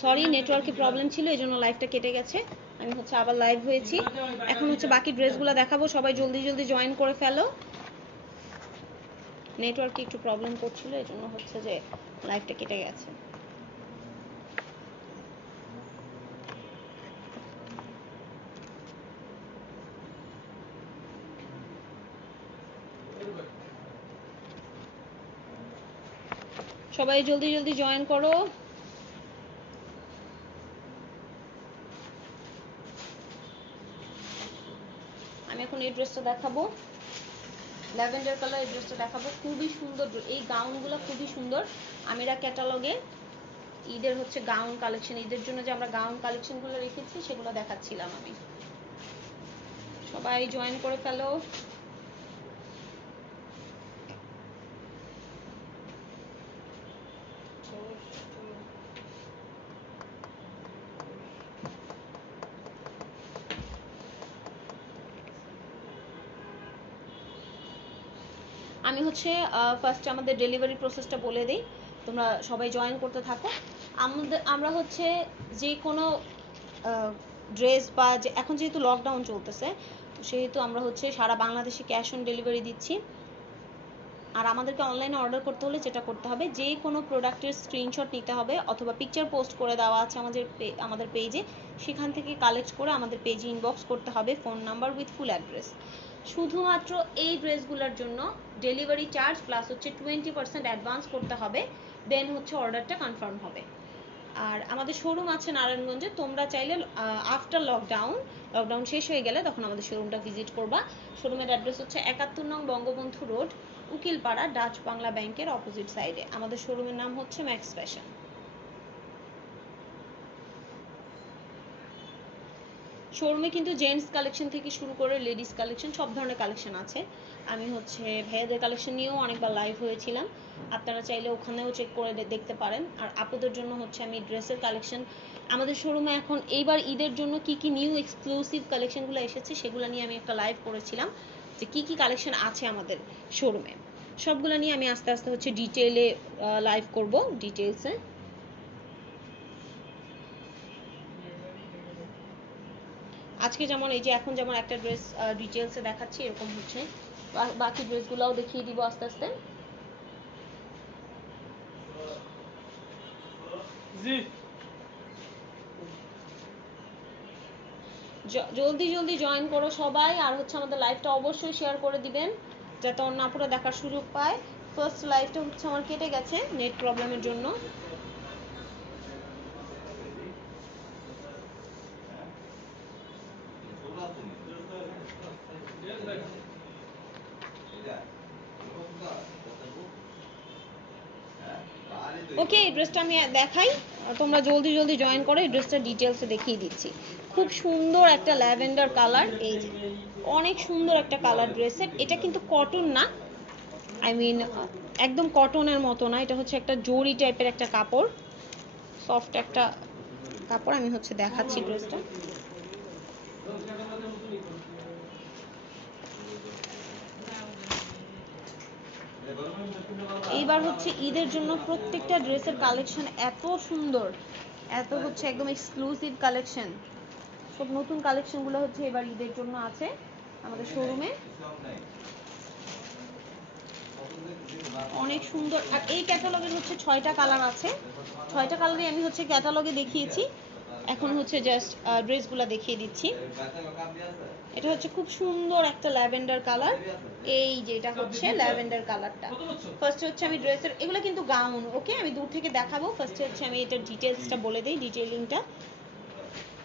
Sorry নেটওয়ার্কে problem ছিল এই জন্য লাইভটা কেটে গেছে। আমি হচ্ছে আবার লাইভ হয়েছি। এখন হচ্ছে বাকি ড্রেসগুলো দেখাবো, সবাই জলদি জলদি জয়েন করে ফেলো। নেটওয়ার্কে একটু প্রবলেম করছিল এই জন্য হচ্ছে যে লাইভটা কেটে গেছে। সবাই জলদি জলদি জয়েন করো। আমি এখন এই ড্রেসটা দেখাবো, ল্যাভেন্ডার কালার এই ড্রেসটা দেখাবো। খুবই সুন্দর, এই গাউনগুলো খুবই সুন্দর। আমিরা ক্যাটালগে ঈদের হচ্ছে গাউন কালেকশন, ঈদের জন্য যে আমরা গাউন কালেকশনগুলো রেখেছি সেগুলো দেখাচ্ছিলাম আমি। সবাই জয়েন করে ফেলো। আমি হচ্ছে ফার্স্টে আমাদের ডেলিভারি প্রসেসটা বলে দিই, তোমরা সবাই জয়েন করতে থাকো। আমরা হচ্ছে যে কোনো ড্রেস বা এখন যেহেতু লকডাউন চলতেছে সেহেতু আমরা হচ্ছে সারা বাংলাদেশে ক্যাশ অন ডেলিভারি দিচ্ছি। আর আমাদেরকে অনলাইনে অর্ডার করতে হলে যেটা করতে হবে, যে কোনো প্রোডাক্টের স্ক্রিনশট নিতে হবে অথবা পিকচার পোস্ট করে দেওয়া আছে আমাদের পেজে, সেখান থেকে কালেক্ট করে আমাদের পেজে ইনবক্স করতে হবে phone number with full address. শুধুমাত্র এই ড্রেসগুলোর জন্য ডেলিভারি চার্জ প্লাস হচ্ছে 20% অ্যাডভান্স করতে হবে, দেন হচ্ছে অর্ডারটা কনফার্ম হবে। আর আমাদের শোরুম আছে নারায়ণগঞ্জে, তোমরা চাইলে আফটার লকডাউন শেষ হয়ে গেলে তখন আমাদের শোরুমটা ভিজিট করবা। শোরুমের অ্যাড্রেস হচ্ছে 71 নং বঙ্গবন্ধু রোড, উকিলপাড়া, ডাচ বাংলা ব্যাংকের অপোজিট সাইডে। আমাদের শোরুমের নাম হচ্ছে ম্যাক্স ফ্যাশন। শোরুমে কিন্তু জেন্টস কালেকশন থেকে শুরু করে লেডিস কালেকশন সব ধরনের কালেকশন আছে। আমি হচ্ছে ভাইয়াদের কালেকশন নিয়েও অনেকবার লাইভ হয়েছিলাম, আপনারা চাইলে ওখানেও চেক করে দেখতে পারেন। আর আপুদের জন্য হচ্ছে আমি ড্রেসের কালেকশন আমাদের শোরুমে এখন এইবার ঈদের জন্য কি কি নিউ এক্সক্লুসিভ কালেকশনগুলো এসেছে সেগুলো নিয়ে আমি একটা লাইভ করেছিলাম, যে কি কি কালেকশন আছে আমাদের শোরুমে। সবগুলো নিয়ে আমি আস্তে আস্তে হচ্ছে ডিটেইলে লাইভ করব, ডিটেইলসে। আজকে যেমন এই যে এখন যেমন একটা ড্রেস ডিটেইলসে দেখাচ্ছি, এরকম হচ্ছে বাকি ড্রেসগুলোও দেখিয়ে দিব আস্তে আস্তে। জলদি জলদি জয়েন করো সবাই, আর হচ্ছে আমাদের লাইভটা অবশ্যই শেয়ার করে দিবেন যাতে অন্য আপুরা দেখার সুযোগ পায়। ফার্স্ট লাইভটা হচ্ছে আমার কেটে গেছে নেট প্রবলেমের জন্য। ওকে, এই ড্রেসটা আমি দেখাই, তোমরা জলদি জলদি জয়েন করো। এই ড্রেসটা ডিটেলসে দেখিয়ে দিচ্ছি। খুব সুন্দর একটা ল্যাভেন্ডার কালার, এই যে অনেক সুন্দর একটা কালার ড্রেসের। এটা কিন্তু কটন না, আই মিন একদম কটনের মতো না, এটা হচ্ছে একটা জরি টাইপের একটা কাপড়, সফট একটা কাপড়। আমি হচ্ছে দেখাচ্ছি ড্রেসটা। এইবার হচ্ছে ঈদের জন্য প্রত্যেকটা ড্রেসের কালেকশন এত সুন্দর, এত হচ্ছে একদম এক্সক্লুসিভ কালেকশন। সব নতুন কালেকশনগুলো হচ্ছে এবার ঈদের জন্য আছে আমাদের শোরুমে, অনেক সুন্দর। আর এই ক্যাটালগের হচ্ছে 6টা কালার আছে, 6টা কালারই আমি হচ্ছে ক্যাটালগে দেখিয়েছি, এখন হচ্ছে জাস্ট ড্রেসগুলো দেখিয়ে দিচ্ছি। এটা হচ্ছে খুব সুন্দর একটা ল্যাভেন্ডার কালার, এই যে এটা হচ্ছে ল্যাভেন্ডার কালারটা। ফার্স্টে হচ্ছে আমি ড্রেসের, এগুলো কিন্তু গাউন, ওকে আমি দূর থেকে দেখাবো। ফার্স্টে হচ্ছে আমি এটার ডিটেলসটা বলে দিই, ডিটেইলিংটা।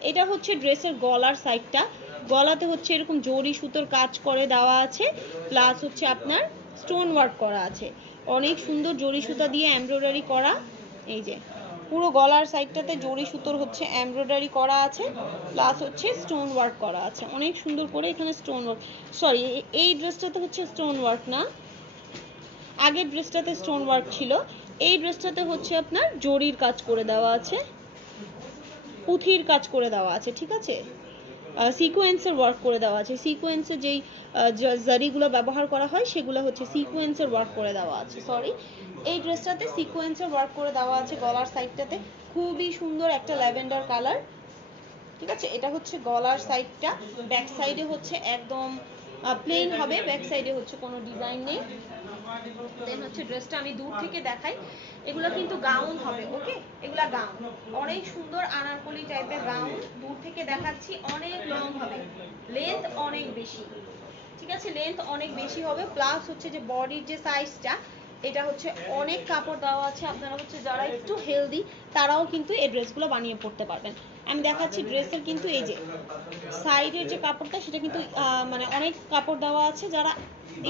এটা হচ্ছে ড্রেসের গলার সাইডটা, গলাতে হচ্ছে এরকম জরি সুতোর কাজ করে দেওয়া আছে, প্লাস হচ্ছে আপনার স্টোন ওয়ার্ক করা আছে, অনেক সুন্দর জরি সুতা দিয়ে এমব্রয়ডারি করা। এই যে পুরো গলার সাইডটাতে জরি সুতোর হচ্ছে এমব্রয়ডারি করা আছে, প্লাস হচ্ছে স্টোন ওয়ার্ক করা আছে অনেক সুন্দর করে। এখানে স্টোন ওয়ার্ক, সরি এই ড্রেসটাতে হচ্ছে স্টোন ওয়ার্ক না, আগের ড্রেসটাতে স্টোন ওয়ার্ক ছিল, এই ড্রেসটাতে হচ্ছে আপনার জরির কাজ করে দেওয়া আছে, পুঁথির কাজ করে দেওয়া আছে, ঠিক আছে, সিকোয়েন্সের ওয়ার্ক করে দেওয়া আছে। সিকোয়েন্সের যেই জারিগুলো ব্যবহার করা হয় সেগুলো হচ্ছে সিকোয়েন্সের ওয়ার্ক করে দেওয়া আছে, সরি এই ড্রেসটাতে সিকোয়েন্সের ওয়ার্ক করে দেওয়া আছে গলার সাইডটাতে, খুবই সুন্দর একটা ল্যাভেন্ডার কালার। ঠিক আছে, এটা হচ্ছে গলার সাইডটা, ব্যাক সাইডে হচ্ছে একদম প্লেন হবে, ব্যাক সাইডে হচ্ছে কোনো ডিজাইন নেই। দেন হচ্ছে ড্রেসটা আমি দূর থেকে দেখাই, এগুলো কিন্তু গাউন হবে। ওকে, এগুলা গাউন, অনেক সুন্দর আনারকলি টাইপের গাউন। দূর থেকে দেখাচ্ছি, অনেক লং হবে, লেন্থ অনেক বেশি। ঠিক আছে, লেন্থ অনেক বেশি হবে, প্লাস হচ্ছে যে বডির যে সাইজটা, এটা হচ্ছে অনেক কাপড় দেওয়া আছে। আপনারা হচ্ছে যারা একটু হেলদি তারাও কিন্তু এই ড্রেসগুলো বানিয়ে পড়তে পারবেন। আমি দেখাচ্ছি ড্রেসের কিন্তু এই যে সাইডের যে কাপড়টা, সেটা কিন্তু মানে অনেক কাপড় দেওয়া আছে, যারা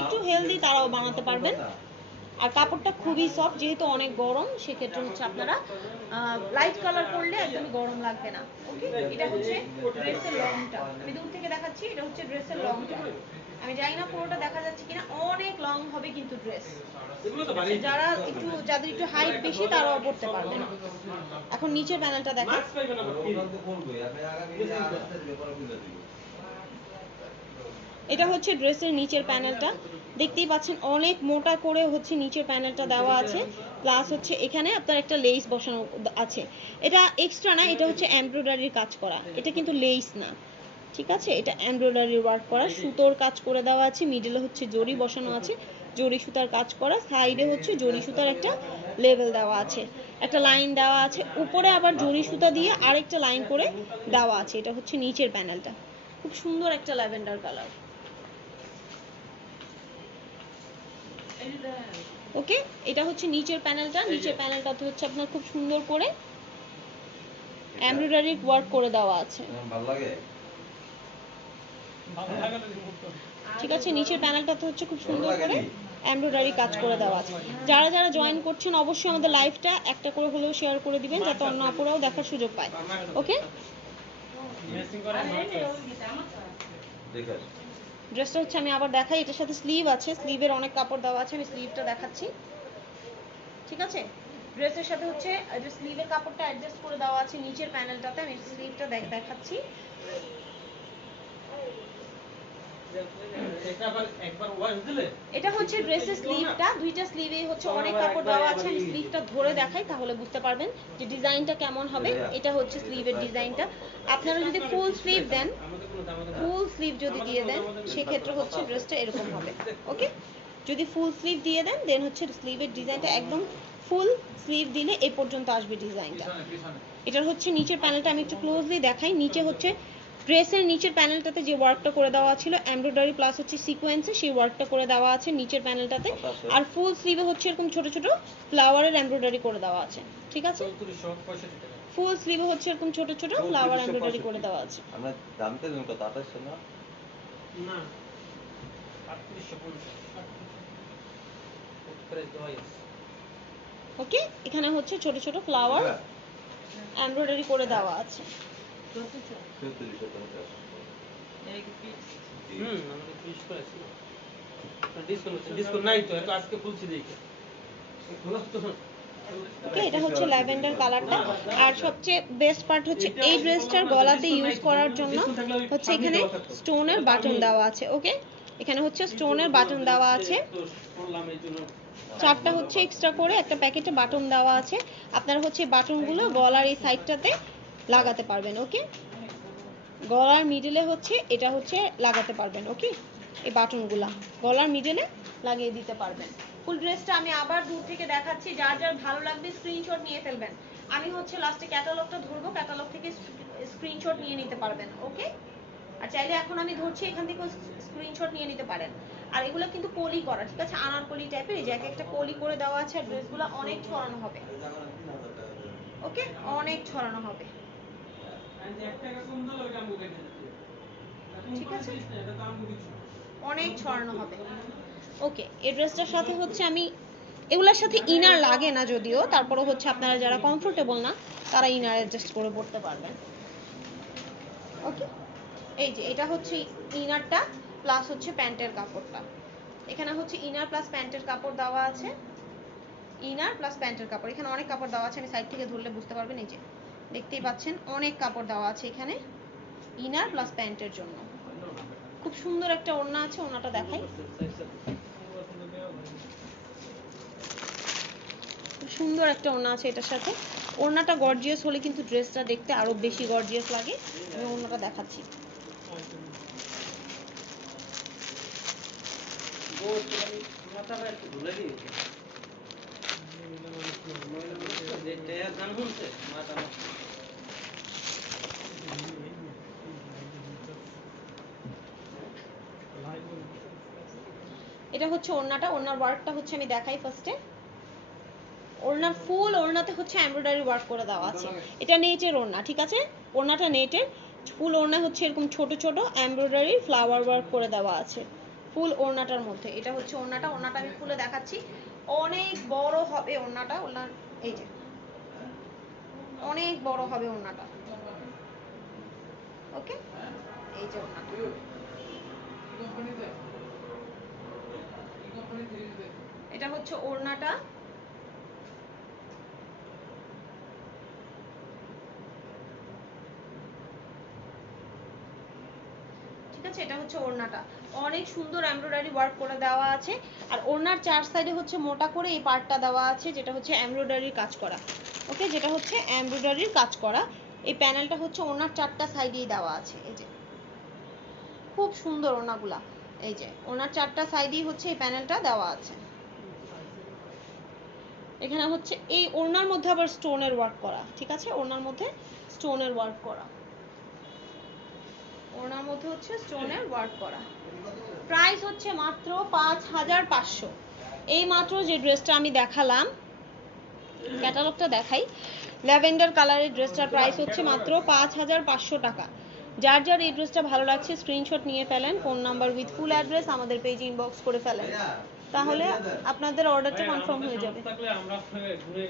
একটু হেলদি তারাও বানাতে পারবেন। আর কাপড়টা খুবই সফট, যেহেতু অনেক গরম, সেক্ষেত্রে হচ্ছে আপনারা লাইট কালার পরলে একদমই গরম লাগবে না। ওকে, এটা হচ্ছে ড্রেসের লংটা, আমি দূর থেকে দেখাচ্ছি, এটা হচ্ছে ড্রেসের লংটা। আমি জানি না পুরোটা দেখা যাচ্ছে কিনা, অনেক লং হবে কিন্তু ড্রেস, যাদের একটু হাইট বেশি তারাও পড়তে পারবেন। এখন নিচের প্যানেলটা দেখেন, এটা হচ্ছে ড্রেসের নিচের প্যানেলটা, দেখতেই পাচ্ছেন অনেক মোটা করে হচ্ছে নিচের প্যানেলটা দেওয়া আছে, প্লাস হচ্ছে এখানে আপনার একটা লেস বসানো আছে। এটা এক্সট্রা না, এটা হচ্ছে এমব্রয়ডারির কাজ করা, এটা কিন্তু লেস না। ঠিক আছে, এটা এমব্রয়ডারি ওয়ার্ক করা, সুতোর কাজ করে দেওয়া আছে, মিডলে হচ্ছে জরি বসানো আছে, জরি সুতার কাজ করা, সাইডে হচ্ছে জরি সুতার একটা লেভেল দেওয়া আছে, একটা লাইন দেওয়া আছে, উপরে আবার জরি সুতা দিয়ে আরেকটা লাইন করে দেওয়া আছে। এটা হচ্ছে নিচের প্যানেলটা, খুব সুন্দর একটা ল্যাভেন্ডার কালার। ওকে, এটা হচ্ছে নিচের প্যানেলটা, নিচের প্যানেলটাতে হচ্ছে আপনার খুব সুন্দর করে এমব্রয়ডারি ওয়ার্ক করে দেওয়া আছে। ভালো লাগে। ঠিক আছে, নিচের প্যানেলটাতে হচ্ছে খুব সুন্দর করে এমব্রয়ডারি কাজ করে দেওয়া আছে। যারা যারা জয়েন করছেন অবশ্যই আমাদের লাইভটা একটা করে হলেও শেয়ার করে দিবেন, যাতে অন্য আপুরাও দেখার সুযোগ পায়। ওকে, ড্রেসটা হচ্ছে আমি আবার দেখাই, এটার সাথে স্লিভ আছে, স্লিভের অনেক কাপড় দেওয়া আছে, আমি স্লিভটা দেখাচ্ছি। ঠিক আছে, ড্রেসের সাথে হচ্ছে যে স্লিভের কাপড়টা অ্যাডজাস্ট করে দেওয়া আছে নিচের প্যানেলটাতে, আমি স্লিভটা দেখাচ্ছি। এটা হচ্ছে ড্রেসের স্লিভটা, দুইটা স্লিভেই হচ্ছে অনেক কাপড় দেওয়া আছে, আমি স্লিভটা ধরে দেখাই তাহলে বুঝতে পারবেন যে ডিজাইনটা কেমন হবে। এটা হচ্ছে স্লিভের ডিজাইনটা। আপনারা যদি ফুল স্লিভ দেন, ফুল স্লিভ যদি দিয়ে দেন, সেক্ষেত্রে হচ্ছে ড্রেসটা এরকম হবে। ওকে, যদি ফুল স্লিভ দিয়ে দেন দেন হচ্ছে স্লিভের ডিজাইনটা একদম ফুল স্লিভ দিলে এই পর্যন্ত আসবে ডিজাইনটা। এটার হচ্ছে নিচের প্যানেলটা আমি একটু ক্লোজলি দেখাই। নিচে হচ্ছে ড্রেসের নিচের প্যানেলটাতে যে ওয়ার্কটা করে দেওয়া ছিল এমব্রয়ডারি প্লাস হচ্ছে সিকোয়েন্সে, সেই ওয়ার্কটা করে দেওয়া আছে নিচের প্যানেলটাতে। আর ফুল স্লিভে হচ্ছে এরকম ছোট ছোট ফ্লাওয়ারের এমব্রয়ডারি করে দেওয়া আছে। ঠিক আছে, ফুল স্লিভে হচ্ছে এরকম ছোট ছোট ফ্লাওয়ার এমব্রয়ডারি করে দেওয়া আছে। আমরা জানতে দিন কত 2800 না, না 3850। ওকে, এখানে হচ্ছে ছোট ছোট ফ্লাওয়ার এমব্রয়ডারি করে দেওয়া আছে। ওকে, এটা হচ্ছে ল্যাভেন্ডার কালারটা। আর সবচেয়ে বেস্ট পার্ট হচ্ছে এই ড্রেসটার গলাতে ইউজ করার জন্য হচ্ছে এখানে স্টোনের বাটন দেওয়া আছে। ওকে, এখানে হচ্ছে স্টোনের বাটন দেওয়া আছে, চারটা হচ্ছে এক্সট্রা করে একটা প্যাকেটে বাটন দেওয়া আছে। আপনারা হচ্ছে বাটনগুলো গলার এই সাইডটাতে লাগাতে পারবেন। ওকে, গলার মিডলে হচ্ছে এটা হচ্ছে লাগাতে পারবেন। ওকে, এই বাটনগুলা গলার মিডলে লাগিয়ে দিতে পারবেন। ফুল ড্রেসটা আমি আবার দূর থেকে দেখাচ্ছি, যার যার ভালো লাগবে স্ক্রিনশট নিয়ে ফেলবেন। আমি হচ্ছে লাস্টে ক্যাটালগটা ধরবো, ক্যাটালগ থেকে স্ক্রিনশট নিয়ে নিতে পারবেন। ওকে, আর চাইলে এখন আমি ধরছি, এখান থেকে স্ক্রিনশট নিয়ে নিতে পারেন। আর এগুলো কিন্তু পলি করা, ঠিক আছে, আনারকলি টাইপের, এই যে একটা পলি করে দেওয়া আছে। আর ড্রেসগুলো অনেক ছড়ানো হবে। ওকে, অনেক ছড়ানো হবে। ঠিক আছে, অনেক ছড়ানো হবে। ওকে, এই ড্রেসটার সাথে হচ্ছে আমি এগুলোর সাথে ইনার লাগে না যদিও, তারপরে হচ্ছে আপনারা যারা কমফোর্টেবল না তারা ইনার অ্যাডজাস্ট করে পড়তে পারবেন। ওকে, এই যে এটা হচ্ছে ইনারটা প্লাস হচ্ছে প্যান্টের কাপড়টা। এখানে হচ্ছে ইনার প্লাস প্যান্টের কাপড় দেওয়া আছে, ইনার প্লাস প্যান্টের কাপড়। এখানে অনেক কাপড় দেওয়া আছে, আমি সাইড থেকে ধরলে বুঝতে পারবেন। এই যে দেখতেই পাচ্ছেন অনেক কাপড় দেওয়া আছে এখানে ইনার প্লাস প্যান্টের জন্য। খুব সুন্দর একটা ওড়না আছে, ওড়নাটা দেখাই। সুন্দর একটা ওড়না আছে এটার সাথে। ওড়নাটা গর্জিয়াস হলে কিন্তু ড্রেসটা দেখতে আরো বেশি গর্জিয়াস লাগে। আমি ওড়নাটা দেখাচ্ছি। এটা হচ্ছে ওড়নাটা, ওড়নার ওয়ার্কটা হচ্ছে আমি দেখাই ফার্স্টে। ওড়নার ফুল ওড়নাতে হচ্ছে এমব্রয়ডারি ওয়ার্ক করে দেওয়া আছে। এটা নেটের ওড়না, ঠিক আছে? ওড়নাটা নেটের, ফুল ওড়না হচ্ছে এরকম ছোট ছোট এমব্রয়ডারি ফ্লাওয়ার ওয়ার্ক করে দেওয়া আছে ফুল ওড়নাটার মধ্যে। এটা হচ্ছে ওড়নাটা, ওড়নাটা আমি খুলে দেখাচ্ছি। অনেক বড় হবে ওড়নাটা, ওড়নার এই যে অনেক বড় হবে ওড়নাটা। ওকে, এই যে ওড়নাটা। এটা হচ্ছে ওড়নাটা। ঠিক আছে, এটা হচ্ছে ওড়নাটা। অনেক সুন্দর এমব্রয়ডারি ওয়ার্ক করে দেওয়া আছে। আর ওড়নার চার সাইডে হচ্ছে মোটা করে এই পার্টটা দেওয়া আছে, যেটা হচ্ছে এমব্রয়ডারির কাজ করা। ওকে, যেটা হচ্ছে এমব্রয়ডারির কাজ করা। এই প্যানেলটা হচ্ছে ওড়নার চারটা সাইডেই দেওয়া আছে। এই যে খুব সুন্দর ওড়নাগুলা। এই যে ওড়নার চারটা সাইডেই হচ্ছে এই প্যানেলটা দেওয়া আছে। এখানে হচ্ছে এই ওড়নার মধ্যে আবার স্টোনের ওয়ার্ক করা। ঠিক আছে, ওড়নার মধ্যে স্টোনের ওয়ার্ক করা। ওড়নার মধ্যে হচ্ছে স্টোনের ওয়ার্ক করা। প্রাইস হচ্ছে মাত্র 5500। এই মাত্র যে ড্রেসটা আমি দেখালাম, ক্যাটালগটা দেখাই। ল্যাভেন্ডার কালারের ড্রেসটার প্রাইস হচ্ছে মাত্র 5500 টাকা। যার যার এই ড্রেসটা ভালো লাগছে স্ক্রিনশট নিয়ে ফেলেন, phone number with full address আমাদের পেজে ইনবক্স করে ফেলেন, তাহলে আপনাদের অর্ডারটা কনফার্ম হয়ে যাবে। আমরা ঘুরে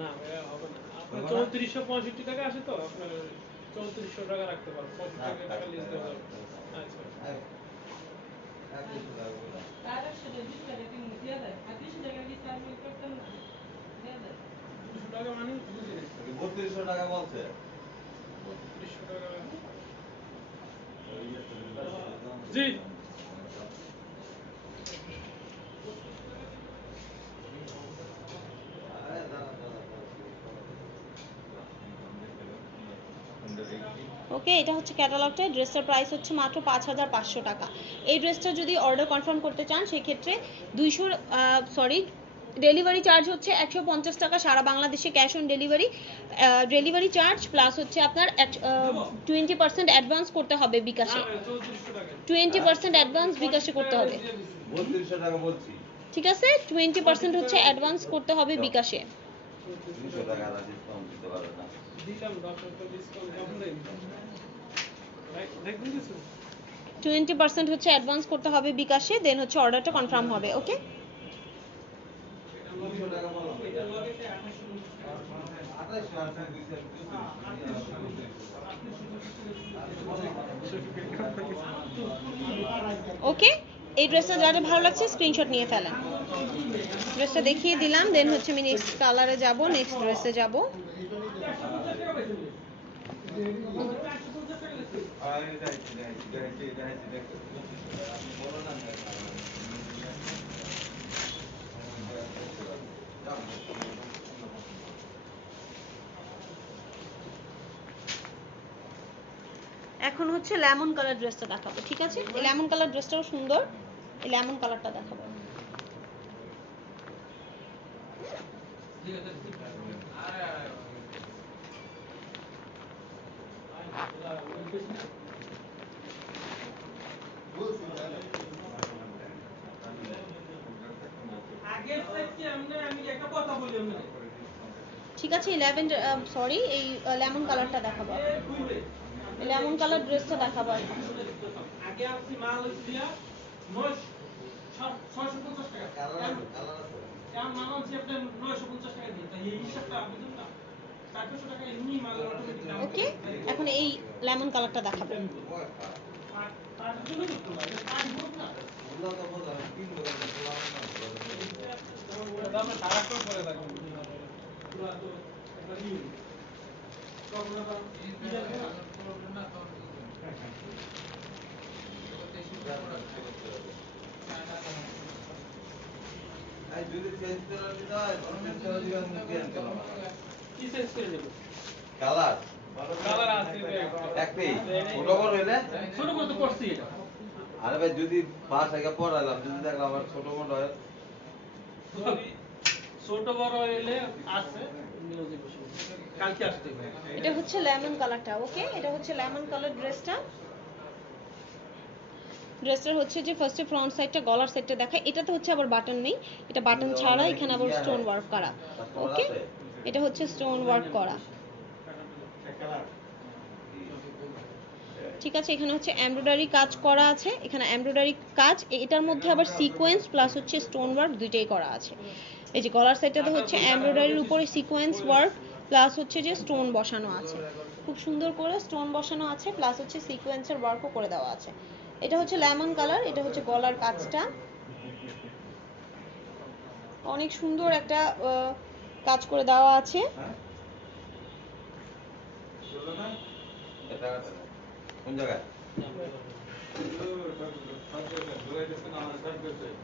না ভাইয়া হবে না। আপনার 3465 টাকা আসে তো আপনার 3400 টাকা রাখতে পারবো, 65 টাকা লিজ দেওয়া যাবে। আচ্ছা তারা সেটা দিতে রেটিং দিয়ে দেয় 35 টাকা কি সার্ভিস করতেন না দিয়ে দেয় 200 টাকা মানে বুঝি না 3200 টাকা বলছে 3200 টাকা জি ওকে, এটা হচ্ছে ক্যাটালগটা। ড্রেসটার প্রাইস হচ্ছে মাত্র 5500 টাকা। এই ড্রেসটা যদি অর্ডার কনফার্ম করতে চান সেক্ষেত্রে ডেলিভারি চার্জ হচ্ছে 150 টাকা সারা বাংলাদেশে, cash on delivery. Delivery charge plus হচ্ছে আপনার 20% অ্যাডভান্স করতে হবে বিকাশে। 20% অ্যাডভান্স বিকাশে করতে হবে। 3200 টাকা বলছি। ঠিক আছে, 20% হচ্ছে অ্যাডভান্স করতে হবে বিকাশে। 200 টাকা ডিসকাউন্ট দিতে পারবে না। দিলাম 10% ডিসকাউন্ট কেমন দেন দেখুন কিছু 20% হচ্ছে অ্যাডভান্স করতে হবে বিকাশে, দেন হচ্ছে অর্ডারটা কনফার্ম হবে। ওকে, 200 টাকা বলো। এটা লগে 28 ওকে, এই ড্রেসটা যাদের ভালো লাগছে স্ক্রিনশট নিয়ে ফেলেন। ড্রেসটা দেখিয়ে দিলাম, দেন হচ্ছে আমি নেক্সট কালারে যাব, নেক্সট ড্রেসে যাব। এখন হচ্ছে লেমন কালার ড্রেসটা দেখাবো। ঠিক আছে, এই লেমন কালার ড্রেসটাও সুন্দর, এই লেমন কালারটা দেখাবো। ঠিক আছে, এই লেমন কালারটা দেখাবো। লেমন কালার ড্রেসটা দেখাবো এখন। আগে আপনি মাল দিয়া 650 টাকা কালার আছে কারণ মাল হচ্ছে আপনার 950 টাকা দিয়ে তাই এই হিসাবটা বুঝুন না 700 টাকা এমনি মাল অটোমেটিক দাম। ওকে, এখন এই লেমন কালারটা দেখাবো। তার জন্য করতে পারে কাজ হোক না ওগুলো তো বলা 3 বছর দাম সারাটা করে রাখুন পুরো তো একটা নিউ প্রবলেম না তো ভাই যদি চেঞ্জ করে দিতে হয় চেঞ্জ করে দিবেন কেন কি চেঞ্জ করে দেব কালার কালার আছে একটাই ছোট বড় হইলে ছোট বড় তো করছি এটা আরে ভাই যদি পাঁচ আগে পড়াইলাম যদি দেখলাম আমার ছোট বড় হয় ছোট বড় হইলে আছে মিউজিক কালকে আসতে হবে এটা হচ্ছে লেমন কালারটা, ওকে? এটা হচ্ছে লেমন কালার ড্রেসটা। ড্রেসটার হচ্ছে যে ফার্স্টে ফ্রন্ট সাইডটা, গলার সাইডটা দেখায়। এটাতে হচ্ছে আবার বাটন নেই, এটা বাটন ছাড়া, এখানে আবার স্টোন ওয়ার্ক করা, ওকে? এটা হচ্ছে স্টোন ওয়ার্ক করা, ঠিক আছে? এখানে হচ্ছে এমব্রয়ডারি কাজ করা আছে, এখানে এমব্রয়ডারি কাজ, এটার মধ্যে আবার সিকোয়েন্স প্লাস হচ্ছে স্টোন ওয়ার্ক দুইটাই করা আছে। এই যে গলার সাইডটাতে হচ্ছে এমব্রয়ডারির উপরে সিকোয়েন্স ওয়ার্ক প্লাস হচ্ছে যে স্টোন বসানো আছে, খুব সুন্দর করে স্টোন বসানো আছে, প্লাস হচ্ছে সিকোয়েন্সের ওয়ার্কও করে দেওয়া আছে। এটা হচ্ছে লেমন কালার, এটা হচ্ছে গলার কাজটা, অনেক সুন্দর একটা কাজ করে দেওয়া আছে। কোন জায়গায়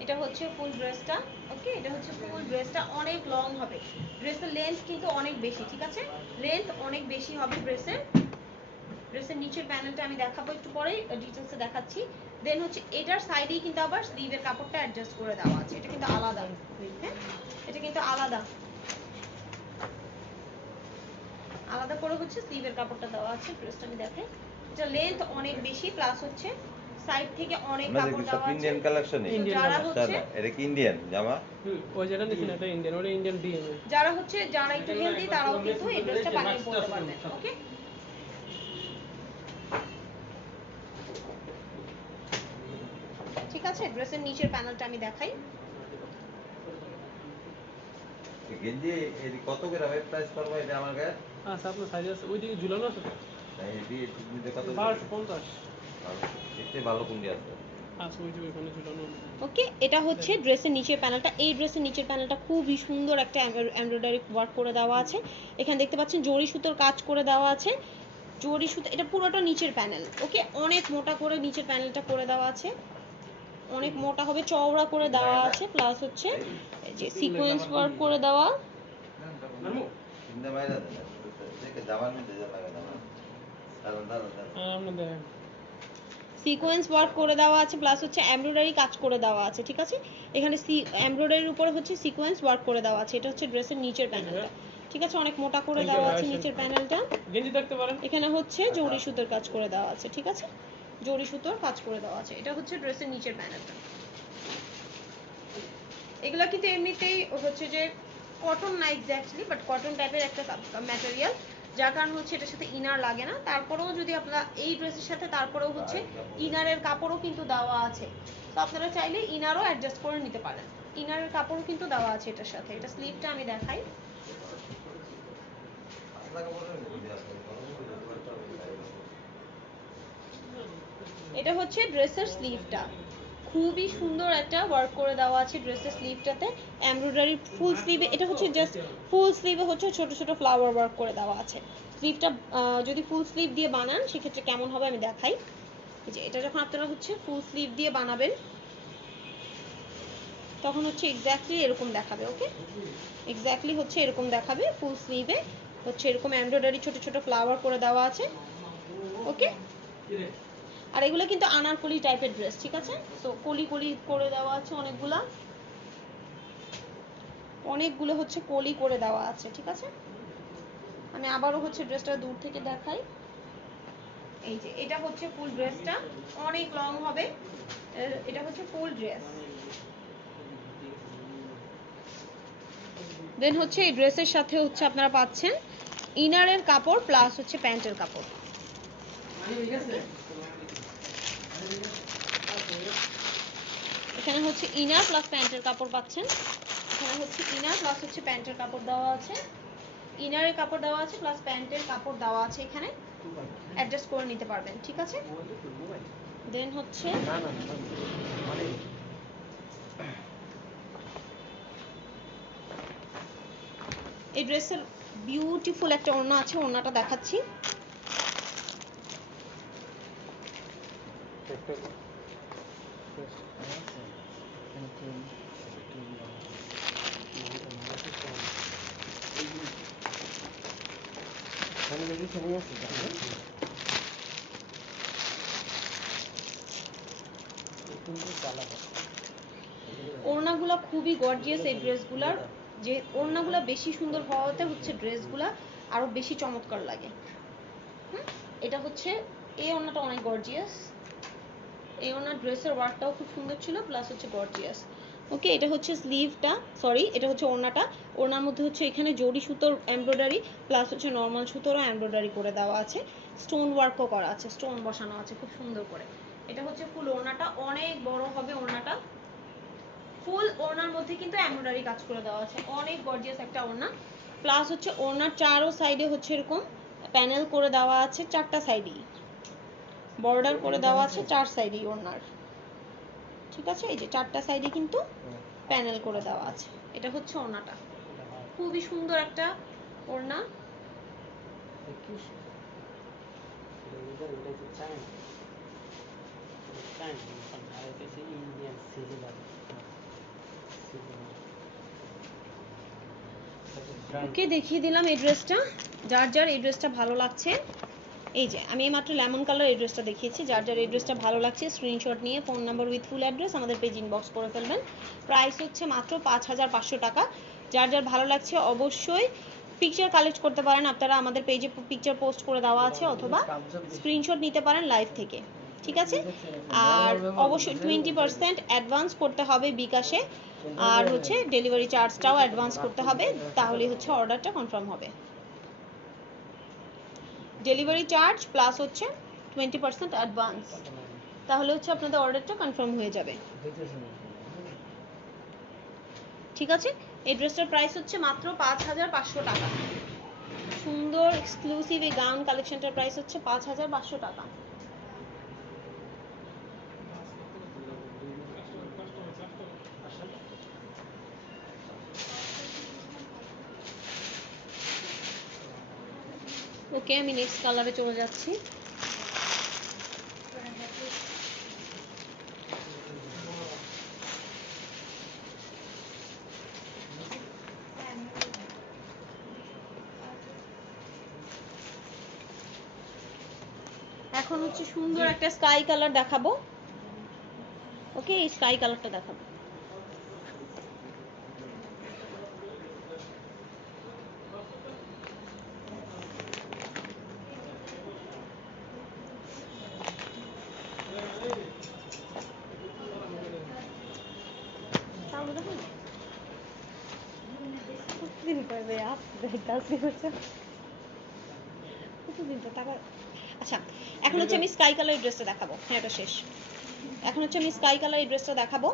এটা হচ্ছে ফুল ড্রেসটা, ওকে? এটা হচ্ছে ফুল ড্রেসটা, অনেক লং হবে। ড্রেসের লেন্থ কিন্তু অনেক বেশি, ঠিক আছে? লেন্থ অনেক বেশি হবে ড্রেসের। ড্রেসের নিচের প্যানেলটা আমি দেখাবো একটু পরে, ডিটেলসে দেখাচ্ছি। দেন হচ্ছে এটার সাইডেই কিন্তু আবার স্লিভের কাপড়টা অ্যাডজাস্ট করে দেওয়া আছে, এটা কিন্তু আলাদা, হ্যাঁ? এটা কিন্তু আলাদা আলাদা করে হচ্ছে স্লিভের কাপড়টা দেওয়া আছে। ড্রেসটা আমি দেখাই, এটা লেন্থ অনেক বেশি, প্লাস হচ্ছে সাইড থেকে অনেক কাপড় দেওয়া আছে। ইন্ডিয়ান কালেকশন যারা হচ্ছে এটা কি ইন্ডিয়ান জামা ওই যেটা নিছেন এটা ইন্ডিয়ান ওটা ইন্ডিয়ান ডিএমএ যারা একটু হেলদি তারাও কিন্তু এই ড্রেসটা বানিয়ে পড়তে পারবেন, ওকে? ঠিক আছে, ড্রেসের নিচের প্যানেলটা আমি দেখাই। গেঞ্জি এই কত করে ভাই প্রাইস করবো এটা আমার গায়ে আচ্ছা আপনার সাইজ আছে ওইদিকে ঝুলানো আছে তো এই দিয়ে নিতে কত 1250 এতে ভালো কোনটি আছে আচ্ছা ওই যে ওইখানে ঝুলানো ওকে, এটা হচ্ছে ড্রেসের নিচের প্যানেলটা। এই ড্রেসের নিচের প্যানেলটা খুবই সুন্দর একটা এমব্রয়ডারি ওয়ার্ক করে দেওয়া আছে। এখানে দেখতে পাচ্ছেন জরি সুতোর কাজ করে দেওয়া আছে, জরি সুতো, এটা পুরোটা নিচের প্যানেল, ওকে? অনেক মোটা করে নিচের প্যানেলটা করে দেওয়া আছে, অনেক মোটা হবে, চওড়া করে দেওয়া আছে, প্লাস হচ্ছে এই যে সিকোয়েন্স ওয়ার্ক করে দেওয়া। চিন্তা মাইরা দেন দেখে জামার মধ্যে যা লাগে জামা দাঁড়ান দাঁড়ান দাঁড়ান আপনি দেখেন সিকোয়েন্স ওয়ার্ক করে দেওয়া আছে, প্লাস হচ্ছে এমব্রয়ডারি কাজ করে দেওয়া আছে, ঠিক আছে? এখানে এমব্রয়ডারির উপরে হচ্ছে সিকোয়েন্স ওয়ার্ক করে দেওয়া আছে। এটা হচ্ছে ড্রেসের নিচের প্যানেলটা, ঠিক আছে? অনেক মোটা করে দেওয়া আছে নিচের প্যানেলটা। গেঞ্জি দেখতে পারেন এখানে হচ্ছে জরি সুতোর কাজ করে দেওয়া আছে, ঠিক আছে? জরি সুতোর কাজ করে দেওয়া আছে। এটা হচ্ছে ড্রেসের নিচের প্যানেলটা। এগুলা কিন্তু এমনিতেই হচ্ছে যে কটন না এক্স্যাক্টলি, বাট কটন টাইপের একটা ম্যাটেরিয়াল, যার কারণে হচ্ছে এটার সাথে ইনার লাগে না। তারপরেও যদি আপনারা এই ড্রেসের সাথে তারপরেও হচ্ছে ইনারের কাপড়ও কিন্তু দেওয়া আছে, তো আপনারা চাইলে ইনারও অ্যাডজাস্ট করে নিতে পারেন। ইনারের কাপড়ও কিন্তু দেওয়া আছে এটার সাথে। এটা স্লিভটা আমি দেখাই, আপনাকে বলেন বুঝে আসবে এটা হচ্ছে ড্রেসের স্লিভটা, খুবই সুন্দর একটা ওয়ার্ক করে দেওয়া আছে ড্রেসের স্লিভটাতে, এমব্রয়ডারি ফুল স্লিভে। এটা হচ্ছে জাস্ট ফুল স্লিভে হচ্ছে ছোট ছোট ফ্লাওয়ার ওয়ার্ক করে দেওয়া আছে। স্লিভটা যদি ফুল স্লিভ দিয়ে বানান সেক্ষেত্রে কেমন হবে আমি দেখাই। এই যে এটা যখন আপনারা হচ্ছে ফুল স্লিভ দিয়ে বানাবেন তখন হচ্ছে এক্স্যাক্টলি এরকম দেখাবে, ওকে? এক্স্যাক্টলি হচ্ছে এরকম দেখাবে। ফুল স্লিভে হচ্ছে এরকম এমব্রয়ডারি ছোট ছোট ফ্লাওয়ার করে দেওয়া আছে, ওকে? আর এগুলো কিন্তু আনারকলি টাইপের ড্রেস, ঠিক আছে? তো কলি কলি করে দেওয়া আছে অনেকগুলো হচ্ছে কলি করে দেওয়া আছে, ঠিক আছে? আমি আবারও হচ্ছে ড্রেসটা দূর থেকে দেখাই। এই যে এটা হচ্ছে ফুল ড্রেসটা, অনেক লং হবে। এটা হচ্ছে ফুল ড্রেস। দেন হচ্ছে এই ড্রেসের সাথে হচ্ছে আপনারা পাচ্ছেন ইনারের কাপড় প্লাস হচ্ছে প্যান্টের কাপড়। এখানে হচ্ছে ইনার প্লাস প্যান্টের কাপড় পাচ্ছেন। এখানে হচ্ছে ইনার প্লাস হচ্ছে প্যান্টের কাপড় দেওয়া আছে, ইনারের কাপড় দেওয়া আছে প্লাস প্যান্টের কাপড় দেওয়া আছে, এখানে অ্যাডজাস্ট করে নিতে পারবেন, ঠিক আছে? দেন হচ্ছে এই ড্রেসের বিউটিফুল একটা ওড়না আছে, ওড়নাটা দেখাচ্ছি। ওড়নাগুলো খুবই গর্জিয়াস এই ড্রেসগুলার, যে ওড়নাগুলো বেশি সুন্দর হওয়াতে হচ্ছে ড্রেসগুলা আরো বেশি চমৎকার লাগে। এটা হচ্ছে এই ওড়নাটা অনেক গর্জিয়াস, এই ওড়নার ড্রেসের ওয়ার্কটাও খুব সুন্দর ছিল, প্লাস হচ্ছে গর্জিয়াস। ওকে, এটা হচ্ছে স্লিভটা, সরি এটা হচ্ছে ওড়নাটা। ওড়নার মধ্যে হচ্ছে এখানে জরি সুতোর এমব্রয়ডারি প্লাস হচ্ছে নর্মাল সুতোরও এমব্রয়ডারি করে দেওয়া আছে, স্টোন ওয়ার্কও করা আছে, স্টোন বসানো আছে খুব সুন্দর করে। এটা হচ্ছে ফুল ওড়নাটা, অনেক বড় হবে ওড়নাটা। ফুল ওড়নার মধ্যে কিন্তু এমব্রয়ডারি কাজ করে দেওয়া আছে, অনেক গর্জিয়াস একটা ওড়না। প্লাস হচ্ছে ওড়নার চারো সাইডে হচ্ছে এরকম প্যানেল করে দেওয়া আছে, চারটা সাইডেই বর্ডার করে দেওয়া আছে, চার সাইডেই ওড়নার, ঠিক আছে। এই যে চারটা সাইডে কিন্তু প্যানেল করে দেওয়া আছে। এটা হচ্ছে ওড়নাটা, খুবই সুন্দর একটা ওড়না। ওকে, দেখিয়ে দিলাম এই ড্রেসটা। যার যার এই ড্রেসটা ভালো লাগছে, এই যে আমি মাত্র লেমন কালার এই ড্রেসটা দেখিয়েছি, যার যার এই ড্রেসটা ভালো লাগছে স্ক্রিনশট নিয়ে phone number with full address আমাদের পেজ ইনবক্স করে ফেলবেন। প্রাইস হচ্ছে মাত্র 5500 টাকা। যার যার ভালো লাগছে অবশ্যই পিকচার কালেক্ট করতে পারেন, আপনারা আমাদের পেজে পিকচার পোস্ট করে দেওয়া আছে, অথবা স্ক্রিনশট নিতে পারেন লাইভ থেকে, ঠিক আছে। আর অবশ্যই 20% অ্যাডভান্স করতে হবে বিকাশে, আর হচ্ছে ডেলিভারি চার্জটাও অ্যাডভান্স করতে হবে, তাহলে হচ্ছে অর্ডারটা কনফার্ম হবে। ডেলিভারি চার্জ প্লাস হচ্ছে 20% অ্যাডভান্স, তাহলে হচ্ছে আপনাদের অর্ডারটা কনফার্ম হয়ে যাবে, ঠিক আছে। এই ড্রেসটার প্রাইস হচ্ছে মাত্র 5500 টাকা। সুন্দর এক্সক্লুসিভ এই গাউন কালেকশনটার প্রাইস হচ্ছে 5500 টাকা। ওকে, আমি নেক্সট কালারে চলে যাচ্ছি। এখন হচ্ছে সুন্দর একটা স্কাই কালার দেখাবো। ওকে, এই স্কাই কালারটা দেখাবো। আচ্ছা, এখন হচ্ছে আমি স্কাই কালার ড্রেসটা দেখাবো। হ্যাঁ, এটা শেষ। এখন হচ্ছে আমি স্কাই কালার এই ড্রেসটা দেখাবো।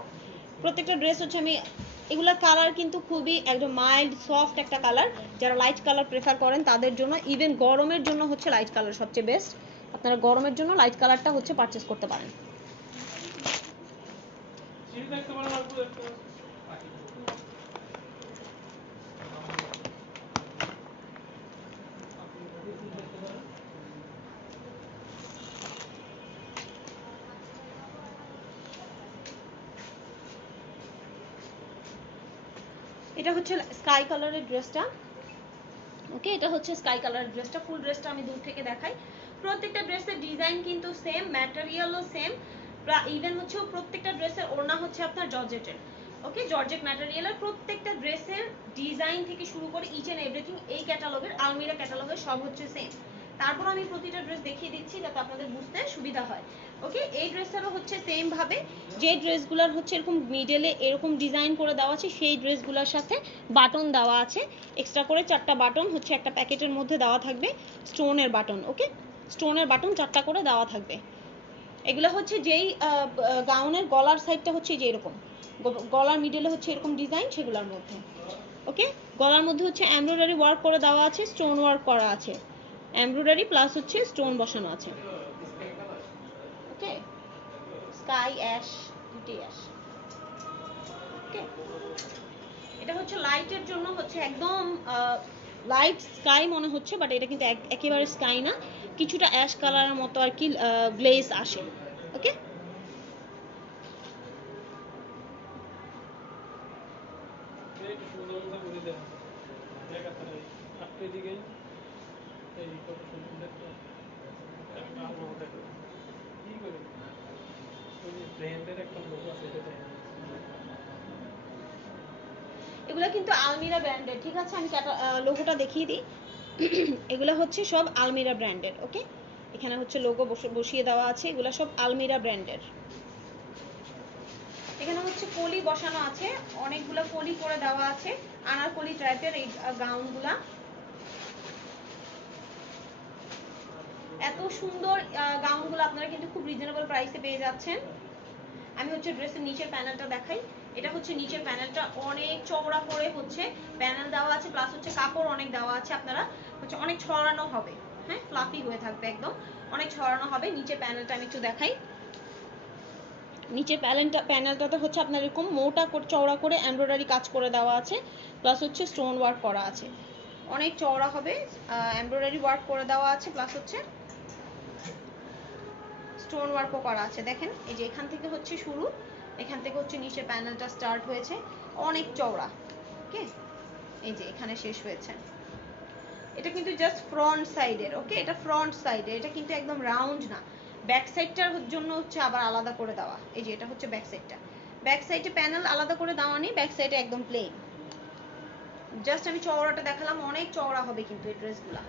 প্রত্যেকটা ড্রেস হচ্ছে আমি, এগুলা কালার কিন্তু খুবই একদম মাইল্ড সফট একটা কালার, যারা লাইট কালার প্রেফার করেন তাদের জন্য, ইভেন গরমের জন্য হচ্ছে লাইট কালার সবচেয়ে বেস্ট। আপনারা গরমের জন্য লাইট কালারটা হচ্ছে পারচেস করতে পারেন। এটা হচ্ছে স্কাই কালারের ড্রেসটা। ওকে, এটা হচ্ছে স্কাই কালারের ড্রেসটা। ফুল ড্রেসটা আমি দূর থেকে দেখাই। প্রত্যেকটা ড্রেসের ডিজাইন কিন্তু সেম, ম্যাটেরিয়ালও সেম, ইভেন হচ্ছে প্রত্যেকটা ড্রেসের ওড়না হচ্ছে আপনার জর্জেটের। ওকে, জর্জেট ম্যাটেরিয়ালের প্রত্যেকটা ড্রেসের ডিজাইন থেকে শুরু করে ইচ এন্ড এভরিথিং এই ক্যাটালগের, আলমিরা ক্যাটালগের সব হচ্ছে সেম। তারপর আমি প্রতিটা ড্রেস দেখিয়ে দিচ্ছি যাতে আপনাদের বুঝতে সুবিধা হয়। ওকে, এই ড্রেসেরও হচ্ছে সেম ভাবে, যে ড্রেসগুলোর হচ্ছে এরকম মিডলে এরকম ডিজাইন করে দেওয়া আছে সেই ড্রেসগুলোর সাথে বাটন দেওয়া আছে, এক্সট্রা করে 4টা বাটন হচ্ছে একটা প্যাকেটের মধ্যে দেওয়া থাকবে, স্টোনের বাটন। ওকে, স্টোনের বাটন 4টা করে দেওয়া থাকবে। এগুলো হচ্ছে যেই গাউনের গলার সাইডটা হচ্ছে যে এরকম, গলার মিডলে হচ্ছে এরকম ডিজাইন সেগুলোর মধ্যে। ওকে, গলার মধ্যে হচ্ছে এমব্রয়ডারি ওয়ার্ক করে দেওয়া আছে, স্টোন ওয়ার্ক করা আছে, এমব্রয়ডারি প্লাস হচ্ছে স্টোন বসানো আছে। ওকে, স্কাই অ্যাশ, দুটি অ্যাশ। ওকে, এটা হচ্ছে লাইটের জন্য হচ্ছে একদম লাইট স্কাই মনে হচ্ছে, বাট এটা কিন্তু একেবারে স্কাই না, কিছুটা অ্যাশ কালারের মতো আর কি গ্লেজ আসে। ওকে, এই কত সুন্দর দেখো একটা আলো দেখো কি করে ওই যে ব্র্যান্ডের একটা লোগো আছে এটা দেখো এগুলো কিন্তু আলমিরা ব্র্যান্ডের, ঠিক আছে? আমি লোগোটা দেখিয়ে দিই। এগুলো হচ্ছে সব আলমিরা ব্র্যান্ডের, ওকে? এখানে হচ্ছে লোগো বসিয়ে দেওয়া আছে, এগুলো সব আলমিরা ব্র্যান্ডের। এখানে হচ্ছে কলি বসানো আছে, অনেকগুলো কলি করে দেওয়া আছে, আনারকলি টাইপের এই গাউনগুলা। এত সুন্দর গাউনগুলো আপনারা কিন্তু খুব রিজনেবল প্রাইসে পেয়ে যাচ্ছেন। আমি হচ্ছে ড্রেসের নিচের প্যানেলটা দেখাই। এটা হচ্ছে নিচের প্যানেলটা অনেক চওড়া করে হচ্ছে প্যানেল দেওয়া আছে, প্লাস হচ্ছে কাপড় অনেক দেওয়া আছে, আপনারা হচ্ছে অনেক ছড়ানো হবে, হ্যাঁ, ফ্লাফি হয়ে থাকবে একদম, অনেক ছড়ানো হবে। নিচের প্যানেলটা আমি একটু দেখাই। নিচের প্যানেলটাতে হচ্ছে আপনার এরকম মোটা করে চওড়া করে এমব্রয়ডারি কাজ করে দেওয়া আছে, প্লাস হচ্ছে স্টোন ওয়ার্ক করা আছে, অনেক চওড়া হবে, এমব্রয়ডারি ওয়ার্ক করে দেওয়া আছে, প্লাস হচ্ছে স্টোন ওয়ার্কও করা আছে। দেখেন এই যে এখান থেকে হচ্ছে শুরু, এখান থেকে হচ্ছে নিচের প্যানেলটা স্টার্ট হয়েছে, অনেক চওড়া, ওকে? এই যে এখানে শেষ হয়েছে। এটা কিন্তু জাস্ট ফ্রন্ট সাইডের, ওকে? এটা ফ্রন্ট সাইডে, এটা কিন্তু একদম রাউন্ড না। ব্যাক সাইডটার জন্য হচ্ছে আবার আলাদা করে দেওয়া। এই যে এটা হচ্ছে ব্যাক সাইডটা, ব্যাক সাইডে প্যানেল আলাদা করে দেওয়া নেই, ব্যাক সাইডে একদম প্লেন। জাস্ট আমি চওড়াটা দেখালাম, অনেক চওড়া হবে কিন্তু এই ড্রেসগুলা,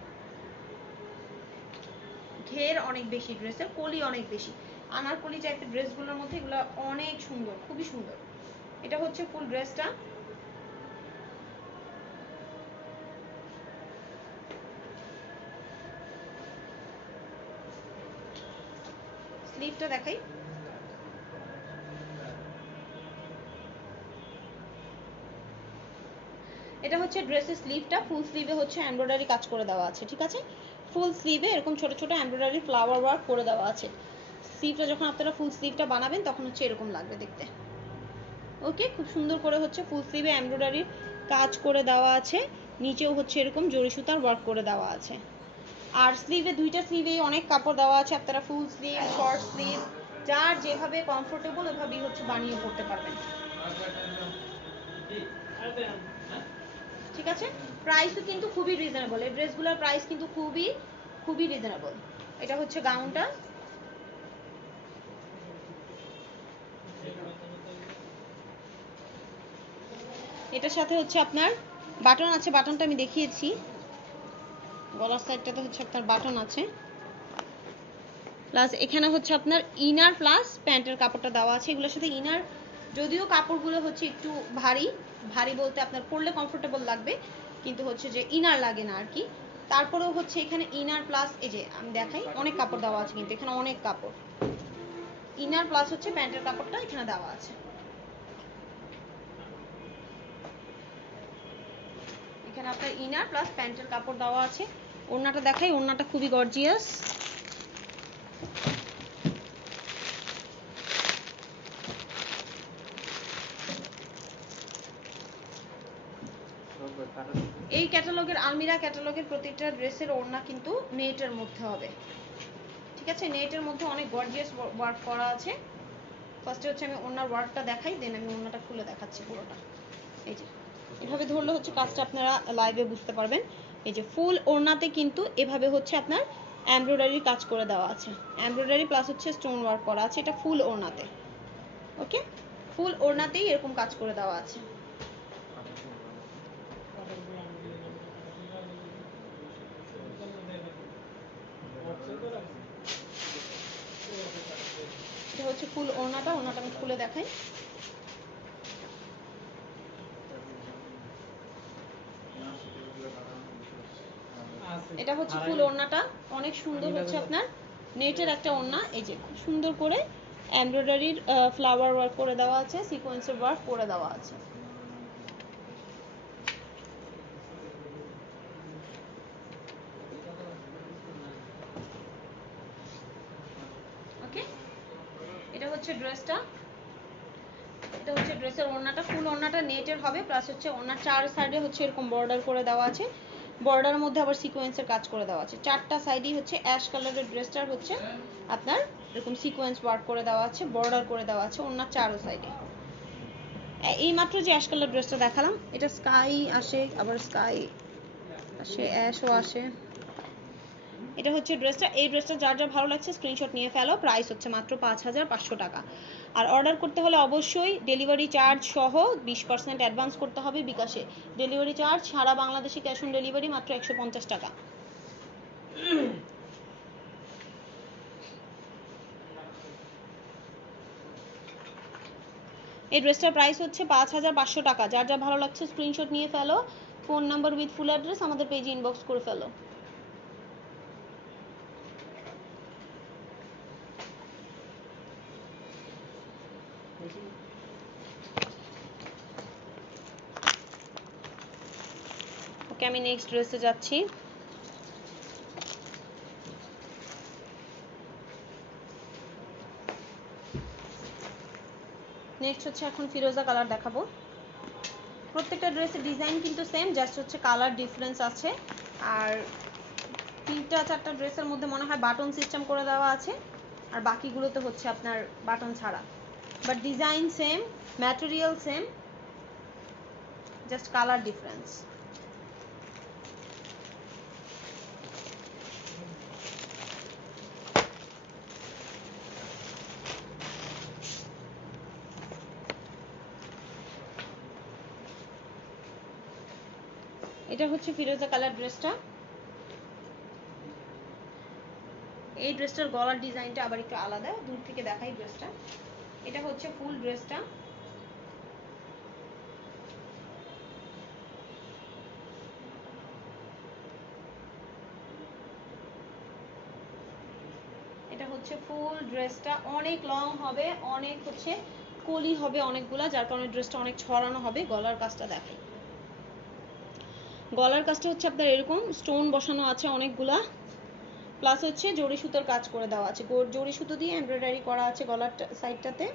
ঘের অনেক বেশি, ড্রেসের কলি অনেক বেশি। আনারকলি টাইপের ড্রেসগুলোর মধ্যে এগুলো অনেক সুন্দর, খুবই সুন্দর। এটা হচ্ছে ফুল ড্রেসটা। স্লিভটা দেখাই। এটা হচ্ছে ড্রেসের স্লিভটা, ফুল স্লিভে হচ্ছে এমব্রয়ডারি কাজ করে দেওয়া আছে, ঠিক আছে? ফুল স্লিভে এরকম ছোট ছোট এমব্রয়ডারি ফ্লাওয়ার ওয়ার্ক করে দেওয়া আছে। স্লিভটা যখন আপনারা ফুল স্লিভটা বানাবেন তখন হচ্ছে এরকম লাগবে দেখতে, ওকে? খুব সুন্দর করে হচ্ছে ফুল স্লিভে এমব্রয়ডারির কাজ করে দেওয়া আছে, নিচেও হচ্ছে এরকম জরি সুতার ওয়ার্ক করে দেওয়া আছে। আর স্লিভে দুইটা স্লিভেই অনেক কাপড় দেওয়া আছে, আপনারা ফুল স্লিভ, শর্ট স্লিভ, যার যেভাবে কমফোর্টেবল ওইভাবেই হচ্ছে বানিয়ে পড়তে পারবেন, ঠিক আছে? প্রাইসও কিন্তু খুবই রিজনেবল, এই ড্রেসগুলোর প্রাইস কিন্তু খুবই খুবই রিজনেবল। এটা হচ্ছে গাউনটা। এটার সাথে হচ্ছে আপনার বাটন আছে, বাটনটা আমি দেখিয়েছি। গলার সাইডটাতে হচ্ছে আপনার বাটন আছে, প্লাস এখানে হচ্ছে আপনার ইনার প্লাস প্যান্টের কাপড়টা দেওয়া আছে। এগুলোর সাথে ইনার, যদিও কাপড়গুলো হচ্ছে একটু ভারী, ভারী বলতে আপনার পরলে কমফোর্টেবল লাগবে, কিন্তু হচ্ছে যে ইনার লাগে না আর কি। তারপরেও হচ্ছে এখানে ইনার প্লাস, এই যে আমি দেখাই, অনেক কাপড় দেওয়া আছে কিন্তু এখানে, অনেক কাপড়, ইনার প্লাস হচ্ছে প্যান্টের কাপড়টা এখানে দেওয়া আছে। এখানে আপনার ইনার প্লাস প্যান্টের কাপড় দেওয়া আছে। ওড়নাটা দেখাই, ওড়নাটা খুবই গর্জিয়াস। এই ক্যাটালগের, আলমিরা ক্যাটালগের প্রত্যেকটা ড্রেসের ওড়না কিন্তু নেটের মধ্যে হবে, ঠিক আছে? নেটের মধ্যে অনেক গর্জিয়াস ওয়ার্ক করা আছে। ফার্স্টে হচ্ছে আমি ওড়নার ওয়ার্কটা দেখাই, দেন আমি ওড়নাটা খুলে দেখাচ্ছি পুরোটা। এই যে এভাবে ধরলে হচ্ছে কাজটা আপনারা লাইভে বুঝতে পারবেন। এই যে ফুল ওড়নাতে কিন্তু এভাবে হচ্ছে আপনার এমব্রয়ডারি কাজ করে দেওয়া আছে, এমব্রয়ডারি প্লাস হচ্ছে স্টোন ওয়ার্ক করা আছে, এটা ফুল ওড়নাতে, ওকে? ফুল ওড়নাতেই এরকম কাজ করে দেওয়া আছে। এটা হচ্ছে ফুল ওড়নাটা, ওড়নাটা আমি খুলে দেখাই। এটা হচ্ছে ফুল ওড়নাটা, অনেক সুন্দর হচ্ছে আপনার নেটের একটা ওড়না। এই যে খুব সুন্দর করে এমব্রয়ডারির ফ্লাওয়ার ওয়ার্ক করে দেওয়া আছে, সিকোয়েন্সের ওয়ার্ক করে দেওয়া আছে, ওকে? এটা হচ্ছে ড্রেসটা, এটা হচ্ছে ড্রেসের ওড়নাটা, ফুল ওড়নাটা নেটের হবে, প্লাস হচ্ছে ওড়নার চার সাইডে হচ্ছে এরকম বর্ডার করে দেওয়া আছে, বর্ডারের মধ্যে আবার সিকোয়েন্সের কাজ করে দেওয়া আছে। চারটা সাইডেই হচ্ছে অ্যাশ কালারের ড্রেসটার হচ্ছে আপনার এরকম সিকোয়েন্স ওয়ার্ক করে দেওয়া আছে, বর্ডার করে দেওয়া আছে ওড়নার চারো সাইডে। এই মাত্র যে অ্যাশ কালার ড্রেসটা দেখালাম, এটা স্কাই আসে, আবার স্কাই আসে, অ্যাশও আসে, এটা হচ্ছে ড্রেসটা। এই ড্রেসটা যার যার ভালো লাগছে স্ক্রিনশট নিয়ে ফেলো। প্রাইস হচ্ছে মাত্র 5500 টাকা। আর অর্ডার করতে হলে অবশ্যই ডেলিভারি চার্জ সহ 20% অ্যাডভান্স করতে হবে বিকাশে। ডেলিভারি চার্জ সারা বাংলাদেশে ক্যাশ অন ডেলিভারি মাত্র 150 টাকা। এই ড্রেসটার প্রাইস হচ্ছে 5500 টাকা। যার যা ভালো লাগছে স্ক্রিনশট নিয়ে ফেলো, phone number with full address আমাদের পেজে ইনবক্স করে ফেলো। ওকে, আমি নেক্সট ড্রেসে যাচ্ছি। নেক্সট হচ্ছে এখন ফিরোজা কালার দেখাবো। প্রত্যেকটা ড্রেসের ডিজাইন কিন্তু সেম, জাস্ট হচ্ছে কালার ডিফারেন্স আছে। আর 3-4টা ড্রেসের মধ্যে মনে হয় বাটন সিস্টেম করে দেওয়া আছে, আর বাকিগুলোতে হচ্ছে আপনার বাটন ছাড়া, but design same, material same, just colour difference. এটা হচ্ছে ফিরোজা কালার ড্রেসটা। এই ড্রেসটার গলার ডিজাইনটা আবার একটু আলাদা, দূর থেকে দেখাই ড্রেসটা। এটা হচ্ছে ফুল ড্রেসটা। এটা হচ্ছে ফুল ড্রেসটা। অনেক লং হবে, অনেক হচ্ছে কলি হবে অনেকগুলা, যার কারণে ড্রেসটা অনেক ছড়ানো হবে। গলার কাজটা দেখাই। গলার কাজটা হচ্ছে আপনার এরকম স্টোন বসানো আছে অনেকগুলা, প্লাস হচ্ছে জড়ি সুতোর কাজ করে দেওয়া আছে। জড়ি সুতো দিয়ে এমব্রয়ডারি করা আছে গলার সাইডটাতে।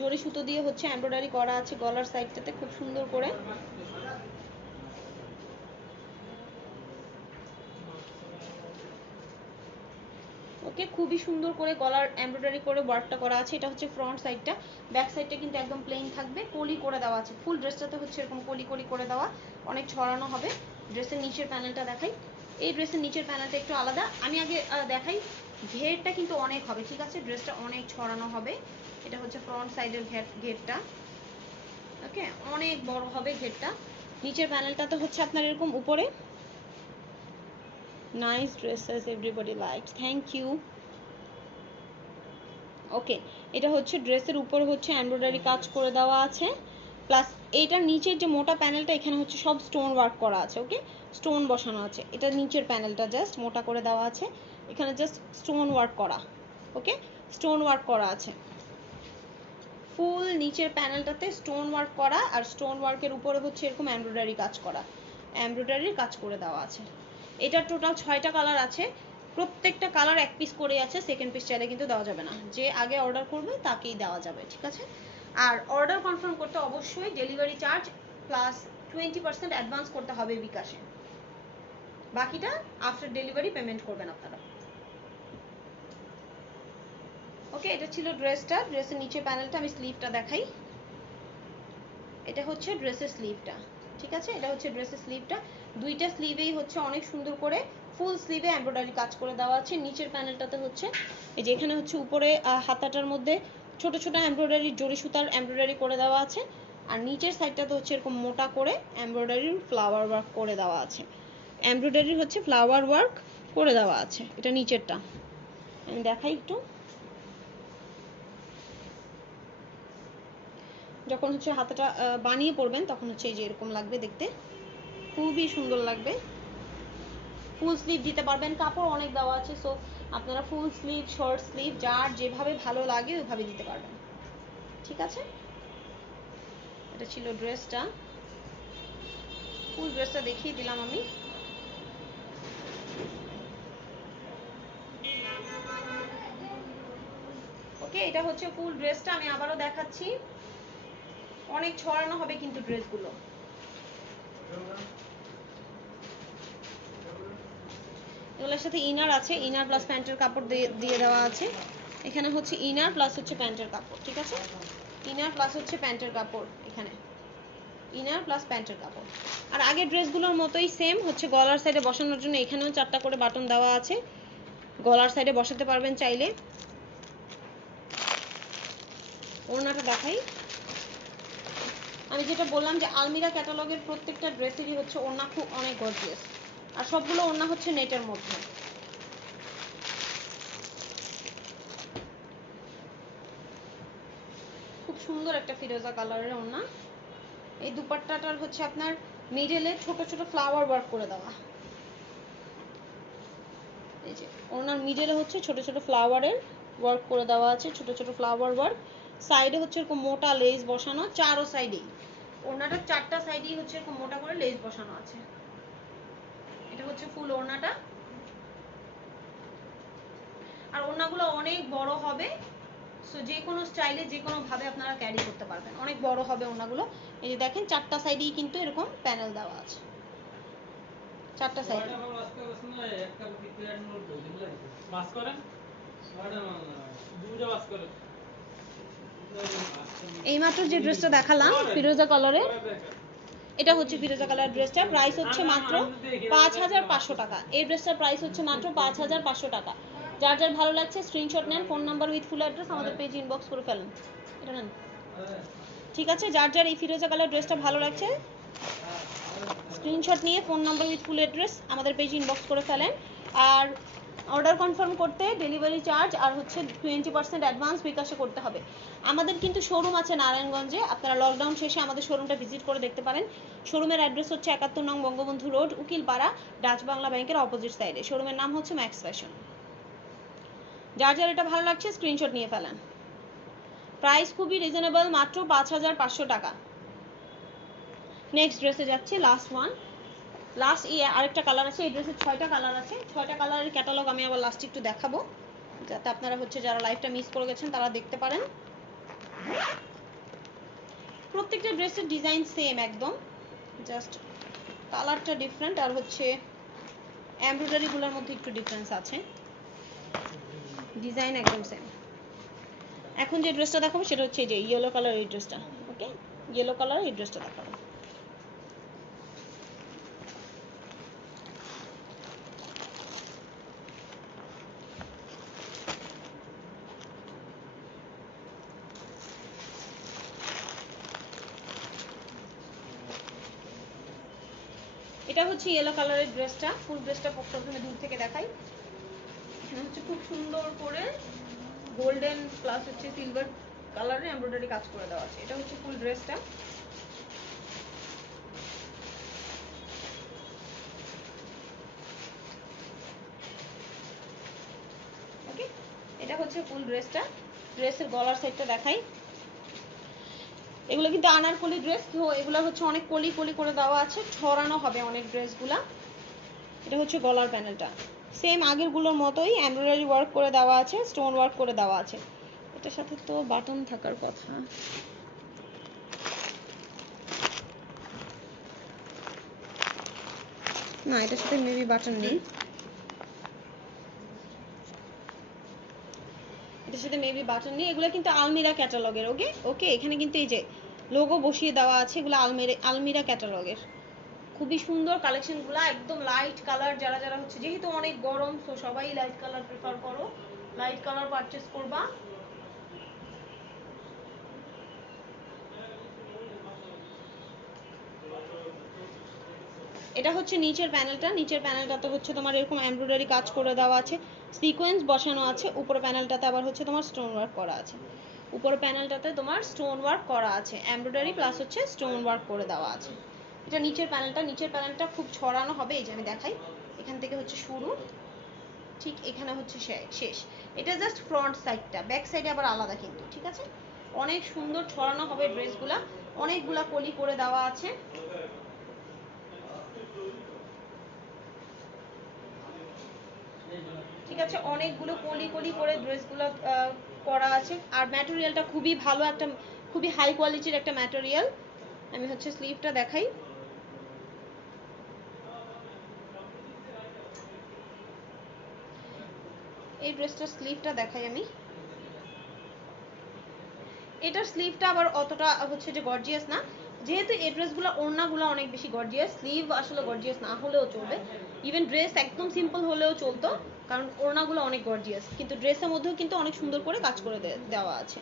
জড়ি সুতো দিয়ে হচ্ছে এমব্রয়ডারি করা আছে গলার সাইডটাতে খুব সুন্দর করে। ওকে, খুবই সুন্দর করে গলার এমব্রয়ডারি করে ওয়ার্কটা করা আছে। এটা হচ্ছে ফ্রন্ট সাইডটা। ব্যাক সাইডটা কিন্তু একদম প্লেন থাকবে, কলি করে দেওয়া আছে। ফুল ড্রেসটাতে হচ্ছে এরকম কলি কলি করে দেওয়া, অনেক ছড়ানো হবে। ড্রেসের নিচের প্যানেলটা দেখাই। এই ড্রেসের নিচের প্যানেলটা একটু আলাদা। আমি আগে দেখাই, ঘেরটা কিন্তু অনেক হবে, ঠিক আছে? ড্রেসটা অনেক ছড়ানো হবে। এটা হচ্ছে ফ্রন্ট সাইডের ঘেরটা। ওকে, অনেক বড় হবে ঘেরটা। নিচের প্যানেলটাতে হচ্ছে আপনার এরকম উপরে। Nice dresses, everybody likes, thank you. Okay, এটা হচ্ছে ড্রেসের উপর হচ্ছে এমব্রয়ডারি কাজ করে দেওয়া আছে, প্লাস এইটার নিচের যে মোটা প্যানেলটা এখানে হচ্ছে সব স্টোন ওয়ার্ক করা আছে। ওকে, স্টোন বসানো আছে। এটা নিচের প্যানেলটা জাস্ট মোটা করে দেওয়া আছে, এখানে জাস্ট স্টোন ওয়ার্ক করা। ওকে, স্টোন ওয়ার্ক করা আছে ফুল নিচের প্যানেলটাতে, স্টোন ওয়ার্ক করা। আর স্টোন ওয়ার্কের উপরে হচ্ছে এরকম এমব্রয়ডারি কাজ করা, এমব্রয়ডারির কাজ করে দেওয়া আছে। এটার টোটাল 6টা কালার আছে। প্রত্যেকটা কালার এক পিস করে আছে, সেকেন্ড পিস চাইলে কিন্তু দেওয়া যাবে না। যে আগে অর্ডার করবে তাকেই দেওয়া যাবে, ঠিক আছে? আর অর্ডার কনফার্ম করতে অবশ্যই ডেলিভারি চার্জ প্লাস 20% অ্যাডভান্স করতে হবে বিকাশে। বাকিটা আফটার ডেলিভারি পেমেন্ট করবেন আপনারা। ওকে, এটা ছিল ড্রেসটা। ড্রেসের নিচে প্যানেলটা, আমি স্লিভটা দেখাই। এটা হচ্ছে ড্রেসের স্লিভটা, ঠিক আছে? এটা হচ্ছে ড্রেসের স্লিভটা। দুইটা স্লিভেই হচ্ছে অনেক সুন্দর করে ফুল স্লিভে এমব্রয়ডারি কাজ করে দেওয়া আছে। নিচের প্যানেলটাতে হচ্ছে এই যে এখানে হচ্ছে উপরে হাতাটার মধ্যে ছোট ছোট এমব্রয়ডারি জড়ি সুতার এমব্রয়ডারি করে দেওয়া আছে, আর নিচের সাইডটাতে হচ্ছে এরকম মোটা করে এমব্রয়ডারির ফ্লাওয়ার ওয়ার্ক করে দেওয়া আছে। এমব্রয়ডারির হচ্ছে ফ্লাওয়ার ওয়ার্ক করে দেওয়া আছে। এটা নিচেরটা আমি দেখাই একটু। যখন হচ্ছে হাতাটা বানিয়ে পরবেন তখন হচ্ছে এই যে এরকম লাগবে দেখতে, খুবই সুন্দর লাগবে। ফুল স্লিভ দিতে পারবেন, কাপড় অনেক দেওয়া আছে, সো আপনারা ফুল স্লিভ, শর্ট স্লিভ, যার যেভাবে ভালো লাগে ওইভাবে দিতে পারবেন, ঠিক আছে? এটা ছিল ড্রেসটা। ফুল ড্রেসটা দেখিয়ে দিলাম আমি। ওকে, এটা হচ্ছে ফুল ড্রেসটা। আমি আবারও দেখাচ্ছি, অনেক ছড়ানো হবে কিন্তু ড্রেসগুলো। এগুলোর সাথে ইনার আছে, ইনার প্লাস প্যান্টের কাপড় দিয়ে দেওয়া আছে। এখানে হচ্ছে ইনার প্লাস হচ্ছে প্যান্টের কাপড়, ঠিক আছে? ইনার প্লাস হচ্ছে প্যান্টের কাপড় এখানে। ইনার প্লাস প্যান্টের কাপড়। আর আগের ড্রেসগুলোর মতোই সেম হচ্ছে গলার সাইডে বসানোর জন্য এখানেও 4টা করে বাটন দেওয়া আছে, গলার সাইডে বসাতে পারবেন চাইলে। ওড়নাটা দেখাই। আমি যেটা বললাম যে আলমিরা ক্যাটালগের প্রত্যেকটা ড্রেসেরই হচ্ছে ওড়না খুব অনেক গর্জিয়াস, আর সবগুলো ওড়না হচ্ছে নেটের মধ্যে। খুব সুন্দর একটা ফিরোজা কালারের ওড়না। এই দুপাট্টাটার হচ্ছে আপনার মিডলে ছোট ছোট ফ্লাওয়ার ওয়ার্ক করে দেওয়া, এই যে ওড়নার মিডলে হচ্ছে ছোট ছোট ফ্লাওয়ারের ওয়ার্ক করে দেওয়া আছে, ছোট ছোট ফ্লাওয়ার ওয়ার্ক। সাইডে হচ্ছে এরকম মোটা লেস বসানো, চারো সাইডেই ওড়নাটার 4টা সাইডেই হচ্ছে এরকম মোটা করে লেস বসানো আছে। এটা হচ্ছে ফুল ওড়নাটা। আর ওড়নাগুলো অনেক বড় হবে, সো যে কোনো স্টাইলে যে কোনো ভাবে আপনারা ক্যারি করতে পারবেন, অনেক বড় হবে ওড়নাগুলো। এই যে দেখেন 4টা সাইডেই কিন্তু এরকম প্যানেল দেওয়া আছে, 4টা সাইডে। এইমাত্র যে ড্রেসটা দেখালাম ফিরোজা কালারে, এটা হচ্ছে ফিরোজা কালার ড্রেসটা, প্রাইস হচ্ছে মাত্র 5500 টাকা। এই ড্রেসটার প্রাইস হচ্ছে মাত্র 5500 টাকা। যার যার ভালো লাগছে স্ক্রিনশট নেন, phone number with full address আমাদের পেজে ইনবক্স করে ফেলেন। এটা নেন, ঠিক আছে? যার যার এই ফিরোজা কালার ড্রেসটা ভালো লাগছে স্ক্রিনশট নিয়ে phone number with full address আমাদের পেজে ইনবক্স করে ফেলেন। আর অর্ডার কনফার্ম করতে ডেলিভারি চার্জ আর হচ্ছে 20% অ্যাডভান্স বিকাশে করতে হবে। আমাদের কিন্তু শোরুম আছে নারায়ণগঞ্জে, আপনারা লকডাউন শেষে আমাদের শোরুমটা ভিজিট করে দেখতে পারেন। শোরুমের অ্যাড্রেস হচ্ছে 71 নং বঙ্গবন্ধু রোড, উকিলপাড়া, ডাচ বাংলা ব্যাংকের অপোজিট সাইডে। শোরুমের নাম হচ্ছে ম্যাক্স ফ্যাশন। যার যার এটা ভালো লাগছে স্ক্রিনশট নিয়ে ফেলেন। প্রাইস খুবই রিজনেবল, মাত্র 5500 টাকা। নেক্সট ড্রেসে যাচ্ছে, লাস্ট ওয়ান। লাস্ট আরেকটা কালার আছে, এই ড্রেসের 6টা কালার আছে। 6টা কালারের ক্যাটালগ আমি আবার লাস্টে একটু দেখাবো, যাতে আপনারা হচ্ছে যারা লাইভটা মিস করে গেছেন তারা দেখতে পারেন। প্রত্যেকটা ড্রেসের ডিজাইন সেম একদম, জাস্ট কালারটা ডিফারেন্ট আর হচ্ছে এমব্রয়ডারিগুলোর মধ্যে একটু ডিফারেন্স আছে, ডিজাইন একদম সেম। এখন যে ড্রেসটা দেখাবো সেটা হচ্ছে এই যে ইয়েলো কালার, এই ড্রেসটা। ওকে, ইয়েলো কালার এই ড্রেসটা দেখাবো। এটা হচ্ছে ইয়েলো কালারের ড্রেসটা। ফুল ড্রেসটা প্রথমে দূর থেকে দেখাই। এখানে হচ্ছে খুব সুন্দর করে গোল্ডেন প্লাস হচ্ছে সিলভার কালারের এমব্রয়ডারি কাজ করে দেওয়া আছে। এটা হচ্ছে ফুল ড্রেসটা। ওকে, এটা হচ্ছে ফুল ড্রেসটা। ড্রেসের গলার সাইডটা দেখাই। এগুলো কিন্তু আনারকলি ড্রেস, তো এগুলো হচ্ছে অনেক কলি কলি করে দেওয়া আছে, ছড়ানো হবে অনেক ড্রেসগুলা। এটা হচ্ছে গলার প্যানেলটা, সেম আগেরগুলোর মতোই এমব্রয়ডারি ওয়ার্ক করে দেওয়া আছে, স্টোন ওয়ার্ক করে দেওয়া আছে। এটার সাথে তো বাটন থাকার কথা, না এটার সাথে মেবি বাটন নেই, এটার সাথে মেবি বাটন নেই। এগুলো কিন্তু আলমিরা ক্যাটালগের। ওকে ওকে, এখানে কিন্তু এই যে লোগো বসিয়ে দেওয়া আছে, এগুলো আলমিরা ক্যাটালগের। খুবই সুন্দর কালেকশনগুলো, একদম লাইট কালার। যারা যারা হচ্ছে যেহেতু অনেক গরম, তো সবাই লাইট কালার প্রেফার করো, লাইট কালার পারচেজ করবা। এটা হচ্ছে নিচের প্যানেলটা। নিচের প্যানেলটাতে হচ্ছে তোমার এরকম এমব্রয়ডারি কাজ করে দেওয়া আছে, সিকোয়েন্স বসানো আছে। উপরের প্যানেলটাতে আবার হচ্ছে তোমার স্টোন ওয়ার্ক করা আছে। উপরের প্যানেলটাতে তোমার স্টোন ওয়ার্ক করা আছে, এমব্রয়ডারি প্লাস হচ্ছে স্টোন ওয়ার্ক করে দেওয়া আছে। এটা নিচের প্যানেলটা। নিচের প্যানেলটা খুব ছড়ানো হবে, এই যে আমি দেখাই। এখান থেকে হচ্ছে শুরু, ঠিক এখানে হচ্ছে শেষ। এটা জাস্ট ফ্রন্ট সাইডটা, ব্যাক সাইডে আবার আলাদা কিন্তু, ঠিক আছে? অনেক সুন্দর ছড়ানো হবে ড্রেসগুলা, অনেকগুলা কলি করে দেওয়া আছে। ঠিক আছে, অনেকগুলো কলি কলি করে ড্রেসগুলো করা আছে। আর ম্যাটেরিয়ালটা খুবই ভালো, একটা খুবই হাই কোয়ালিটির একটা ম্যাটেরিয়াল। আমি হচ্ছে স্লিভটা দেখাই। এই ড্রেসটার স্লিভটা দেখাই আমি। এটার স্লিভটা আবার অতটা হচ্ছে যে গর্জিয়াস না, যেহেতু এই ড্রেসগুলো ওড়নাগুলো অনেক বেশি গর্জিয়াস, স্লিভ আসলে গর্জিয়াস না হলেও চলবে, ইভেন ড্রেস একদম সিম্পল হলেও চলতো, কারণ ওড়নাগুলো অনেক গর্জিয়াস, কিন্তু ড্রেসের মধ্যেও কিন্তু অনেক সুন্দর করে কাজ করে দেওয়া আছে।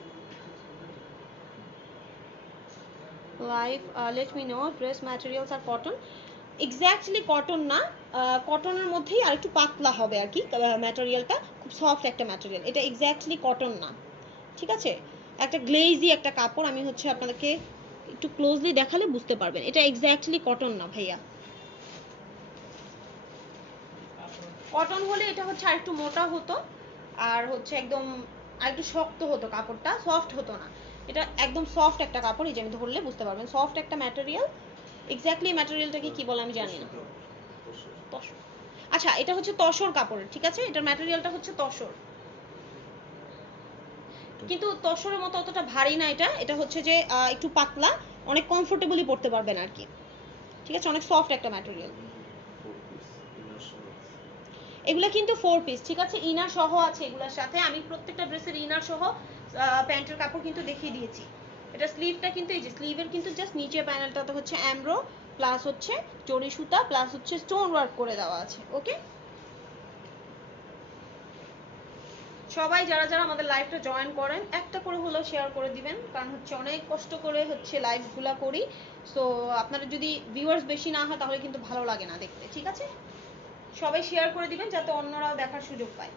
Live let me know dress materials আর কটন, এক্স্যাক্টলি কটন না, কটনের মধ্যেই আর একটু পাতলা হবে আর কি ম্যাটেরিয়ালটা, খুব সফট একটা ম্যাটেরিয়াল, এটা এক্স্যাক্টলি কটন না, ঠিক আছে? একটা গ্লেজি একটা কাপড়, আমি হচ্ছে আপনাদেরকে একটু ক্লোজলি দেখালে বুঝতে পারবেন, এটা এক্স্যাক্টলি কটন না ভাইয়া। কটন হলে এটা হচ্ছে আর একটু মোটা হতো, আর হচ্ছে একদম আর একটু শক্ত হতো, কাপড়টা সফট হতো না, এটা একদম সফট একটা কাপড়, এই যে আমি ধরলে বুঝতে পারবেন, সফট একটা ম্যাটেরিয়াল। এক্স্যাক্টলি ম্যাটেরিয়ালটাকে কি বলে আমি জানি না। তসর, আচ্ছা এটা হচ্ছে তসর কাপড়ের, ঠিক আছে, এটার ম্যাটেরিয়ালটা হচ্ছে তসর, কিন্তু তসরের মতো অতটা ভারী না, এটা এটা হচ্ছে যে একটু পাতলা, অনেক কমফোর্টেবলি পরতে পারবেন আর কি, ঠিক আছে, অনেক সফট একটা ম্যাটেরিয়াল। এগুলা কিন্তু 4 পিস, ঠিক আছে, ইনার সহ আছে এগুলোর সাথে, আমি প্রত্যেকটা ড্রেসের ইনার সহ প্যান্টের কাপড় কিন্তু দেখিয়ে দিয়েছি। এটা স্লিভটা কিন্তু এই যে স্লিভের কিন্তু জাস্ট নিচের প্যানেলটাতে হচ্ছে এমব্রো প্লাস হচ্ছে জরি সুতা প্লাস হচ্ছে স্টোন ওয়ার্ক করে দেওয়া আছে। ওকে, সবাই যারা যারা আমাদের লাইভটা জয়েন করেন একটা করে হলেও শেয়ার করে দিবেন, কারণ হচ্ছে অনেক কষ্ট করে হচ্ছে লাইভগুলো করি, সো আপনারা যদি ভিউয়ার্স বেশি না হয় তাহলে কিন্তু ভালো লাগে না দেখতে, ঠিক আছে? সবাই শেয়ার করে দিবেন যাতে অন্যরাও দেখার সুযোগ পায়।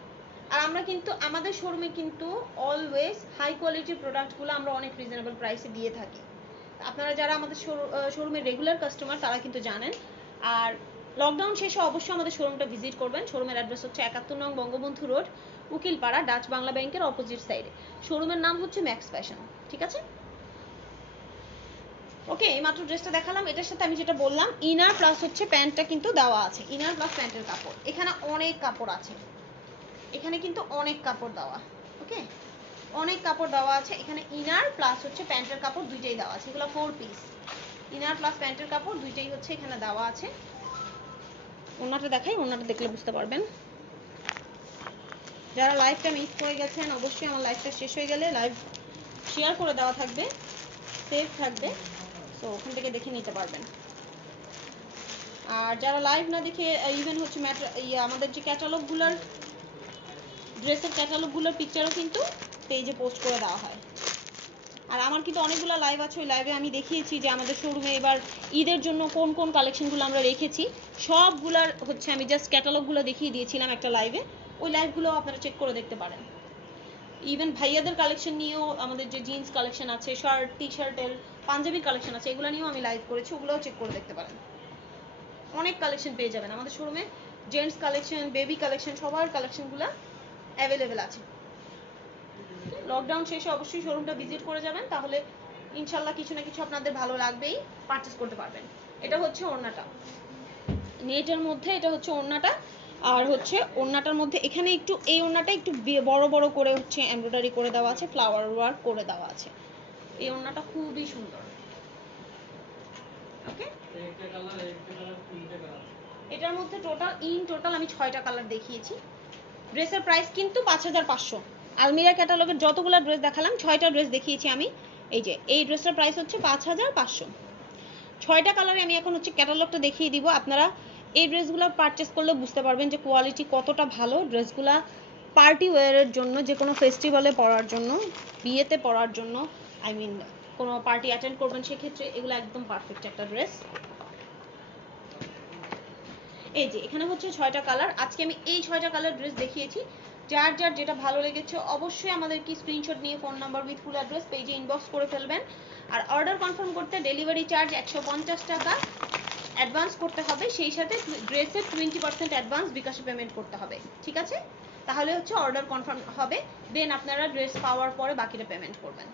আর আমরা কিন্তু আমাদের শোরুমে কিন্তু অলওয়েজ হাই কোয়ালিটির প্রোডাক্টগুলো আমরা অনেক রিজনেবল প্রাইসে দিয়ে থাকি, আপনারা যারা আমাদের শোরুমের রেগুলার কাস্টমার তারা কিন্তু জানেন। আর লকডাউন শেষে অবশ্যই আমাদের শোরুমটা ভিজিট করবেন। শোরুমের অ্যাড্রেস হচ্ছে 71 নং বঙ্গবন্ধু রোড, উকিলপাড়া, ডাচ বাংলা ব্যাংকের অপোজিট সাইডে। শোরুমের নাম হচ্ছে ম্যাক্স ফ্যাশন, ঠিক আছে? ওকে, এই মাত্র ড্রেসটা দেখালাম, এটার সাথে আমি যেটা বললাম ইনার প্লাস হচ্ছে প্যান্টটা কিন্তু দেওয়া আছে, ইনার প্লাস প্যান্টের কাপড়, এখানে অনেক কাপড় আছে, এখানে কিন্তু অনেক কাপড় দেওয়া, ওকে, অনেক কাপড় দেওয়া আছে এখানে, ইনার প্লাস হচ্ছে প্যান্টের কাপড় দুইটাই দেওয়া আছে, এগুলো 4 পিস, ইনার প্লাস প্যান্টের কাপড় দুইটাই হচ্ছে এখানে দেওয়া আছে। ওনাটা দেখাই, ওনাটা দেখলে বুঝতে পারবেন। যারা লাইভটা মিস করে গেছেন অবশ্যই আমার লাইভটা শেষ হয়ে গেলে লাইভ শেয়ার করে দেওয়া থাকবে, সেভ থাকবে, তো ওখান থেকে দেখে নিতে পারবেন। আর যারা লাইভ না দেখে ইভেন হচ্ছে আমাদের যে ক্যাটালগুলোর ড্রেসের ক্যাটালগুলোর পিকচারও কিন্তু পেজে পোস্ট করে দেওয়া হয়। আর আমার কিন্তু অনেকগুলো লাইভ আছে, ওই লাইভে আমি দেখিয়েছি যে আমাদের শোরুমে এবার ঈদের জন্য কোন কোন কালেকশনগুলো আমরা রেখেছি, সবগুলার হচ্ছে আমি জাস্ট ক্যাটালগুলো দেখিয়ে দিয়েছিলাম একটা লাইভে, ওই লাইভগুলো আপনারা চেক করে দেখতে পারেন। ইভেন ভাইয়াদের কালেকশন নিয়েও আমাদের যে জিন্স কালেকশন আছে, শার্ট টি শার্টের পাঞ্জাবির কালেকশন আছে, এগুলো নিয়েও আমি লাইভ করেছি, ওগুলোও চেক করে দেখতে পারেন। অনেক কালেকশন পেয়ে যাবেন আমাদের শোরুমে, জেন্টস কালেকশন, বেবি কালেকশন, সবার কালেকশনগুলো অ্যাভেলেবেল আছে। লকডাউন শেষে অবশ্যই শোরুমটা ভিজিট করে যাবেন, তাহলে ইনশাল্লাহ কিছু না কিছু আপনাদের ভালো লাগবেই, পারচেস করতে পারবেন। এটা হচ্ছে ওড়নাটা, নেটের মধ্যে এটা হচ্ছে ওড়নাটা, আর হচ্ছে ওড়নাটার মধ্যে এখানে একটু এই ওড়নাটা একটু বড় বড় করে হচ্ছে এমব্রয়ডারি করে দেওয়া আছে, ফ্লাওয়ার ওয়ার্ক করে দেওয়া আছে, এই ওড়নাটা খুবই সুন্দর। ওকে, এটার মধ্যে টোটাল আমি 6টা কালার দেখিয়েছি। ড্রেসের প্রাইস কিন্তু 5500। আলমিরা ক্যাটালগের যতগুলো ড্রেস দেখালাম 6টা ড্রেস দেখিয়েছি আমি, এই যে এই ড্রেসটার প্রাইস হচ্ছে 5500। 6টা কালারে আমি এখন হচ্ছে ক্যাটালগটা দেখিয়ে দিব, আপনারা এই ড্রেসগুলো পারচেস করলে বুঝতে পারবেন যে কোয়ালিটি কতটা ভালো। ড্রেসগুলা পার্টি ওয়্যারের জন্য, যে কোনো ফেস্টিভ্যালে পরার জন্য, বিয়েতে পরার জন্য, আই মিন কোনো পার্টি অ্যাটেন্ড করবেন সেক্ষেত্রে এগুলো একদম পারফেক্ট একটা ড্রেস। এই যে এখানে হচ্ছে 6টা কালার, আজকে আমি এই 6টা কালার ড্রেস দেখিয়েছি। যার যার যেটা ভালো লেগেছে অবশ্যই আমাদেরকে স্ক্রিনশট নিয়ে phone number with full address পেজে ইনবক্স করে ফেলবেন। আর অর্ডার কনফার্ম করতে ডেলিভারি চার্জ 150 টাকা অ্যাডভান্স করতে হবে, সেই সাথে ড্রেসের 20% অ্যাডভান্স বিকাশে পেমেন্ট করতে হবে, ঠিক আছে? তাহলে হচ্ছে অর্ডার কনফার্ম হবে, দেন আপনারা ড্রেস পাওয়ার পরে বাকিটা পেমেন্ট করবেন।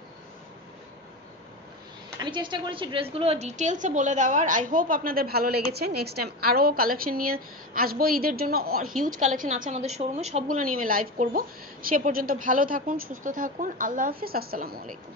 আমি চেষ্টা করেছি ড্রেসগুলো ডিটেলসে বলে দেওয়ার, আই হোপ আপনাদের ভালো লেগেছে। নেক্সট টাইম আরও কালেকশন নিয়ে আসবো, ঈদের জন্য হিউজ কালেকশন আছে আমাদের শোরুমে, সবগুলো নিয়ে আমি লাইভ করব। সে পর্যন্ত ভালো থাকুন, সুস্থ থাকুন, আল্লাহ হাফিজ, আসসালামু আলাইকুম।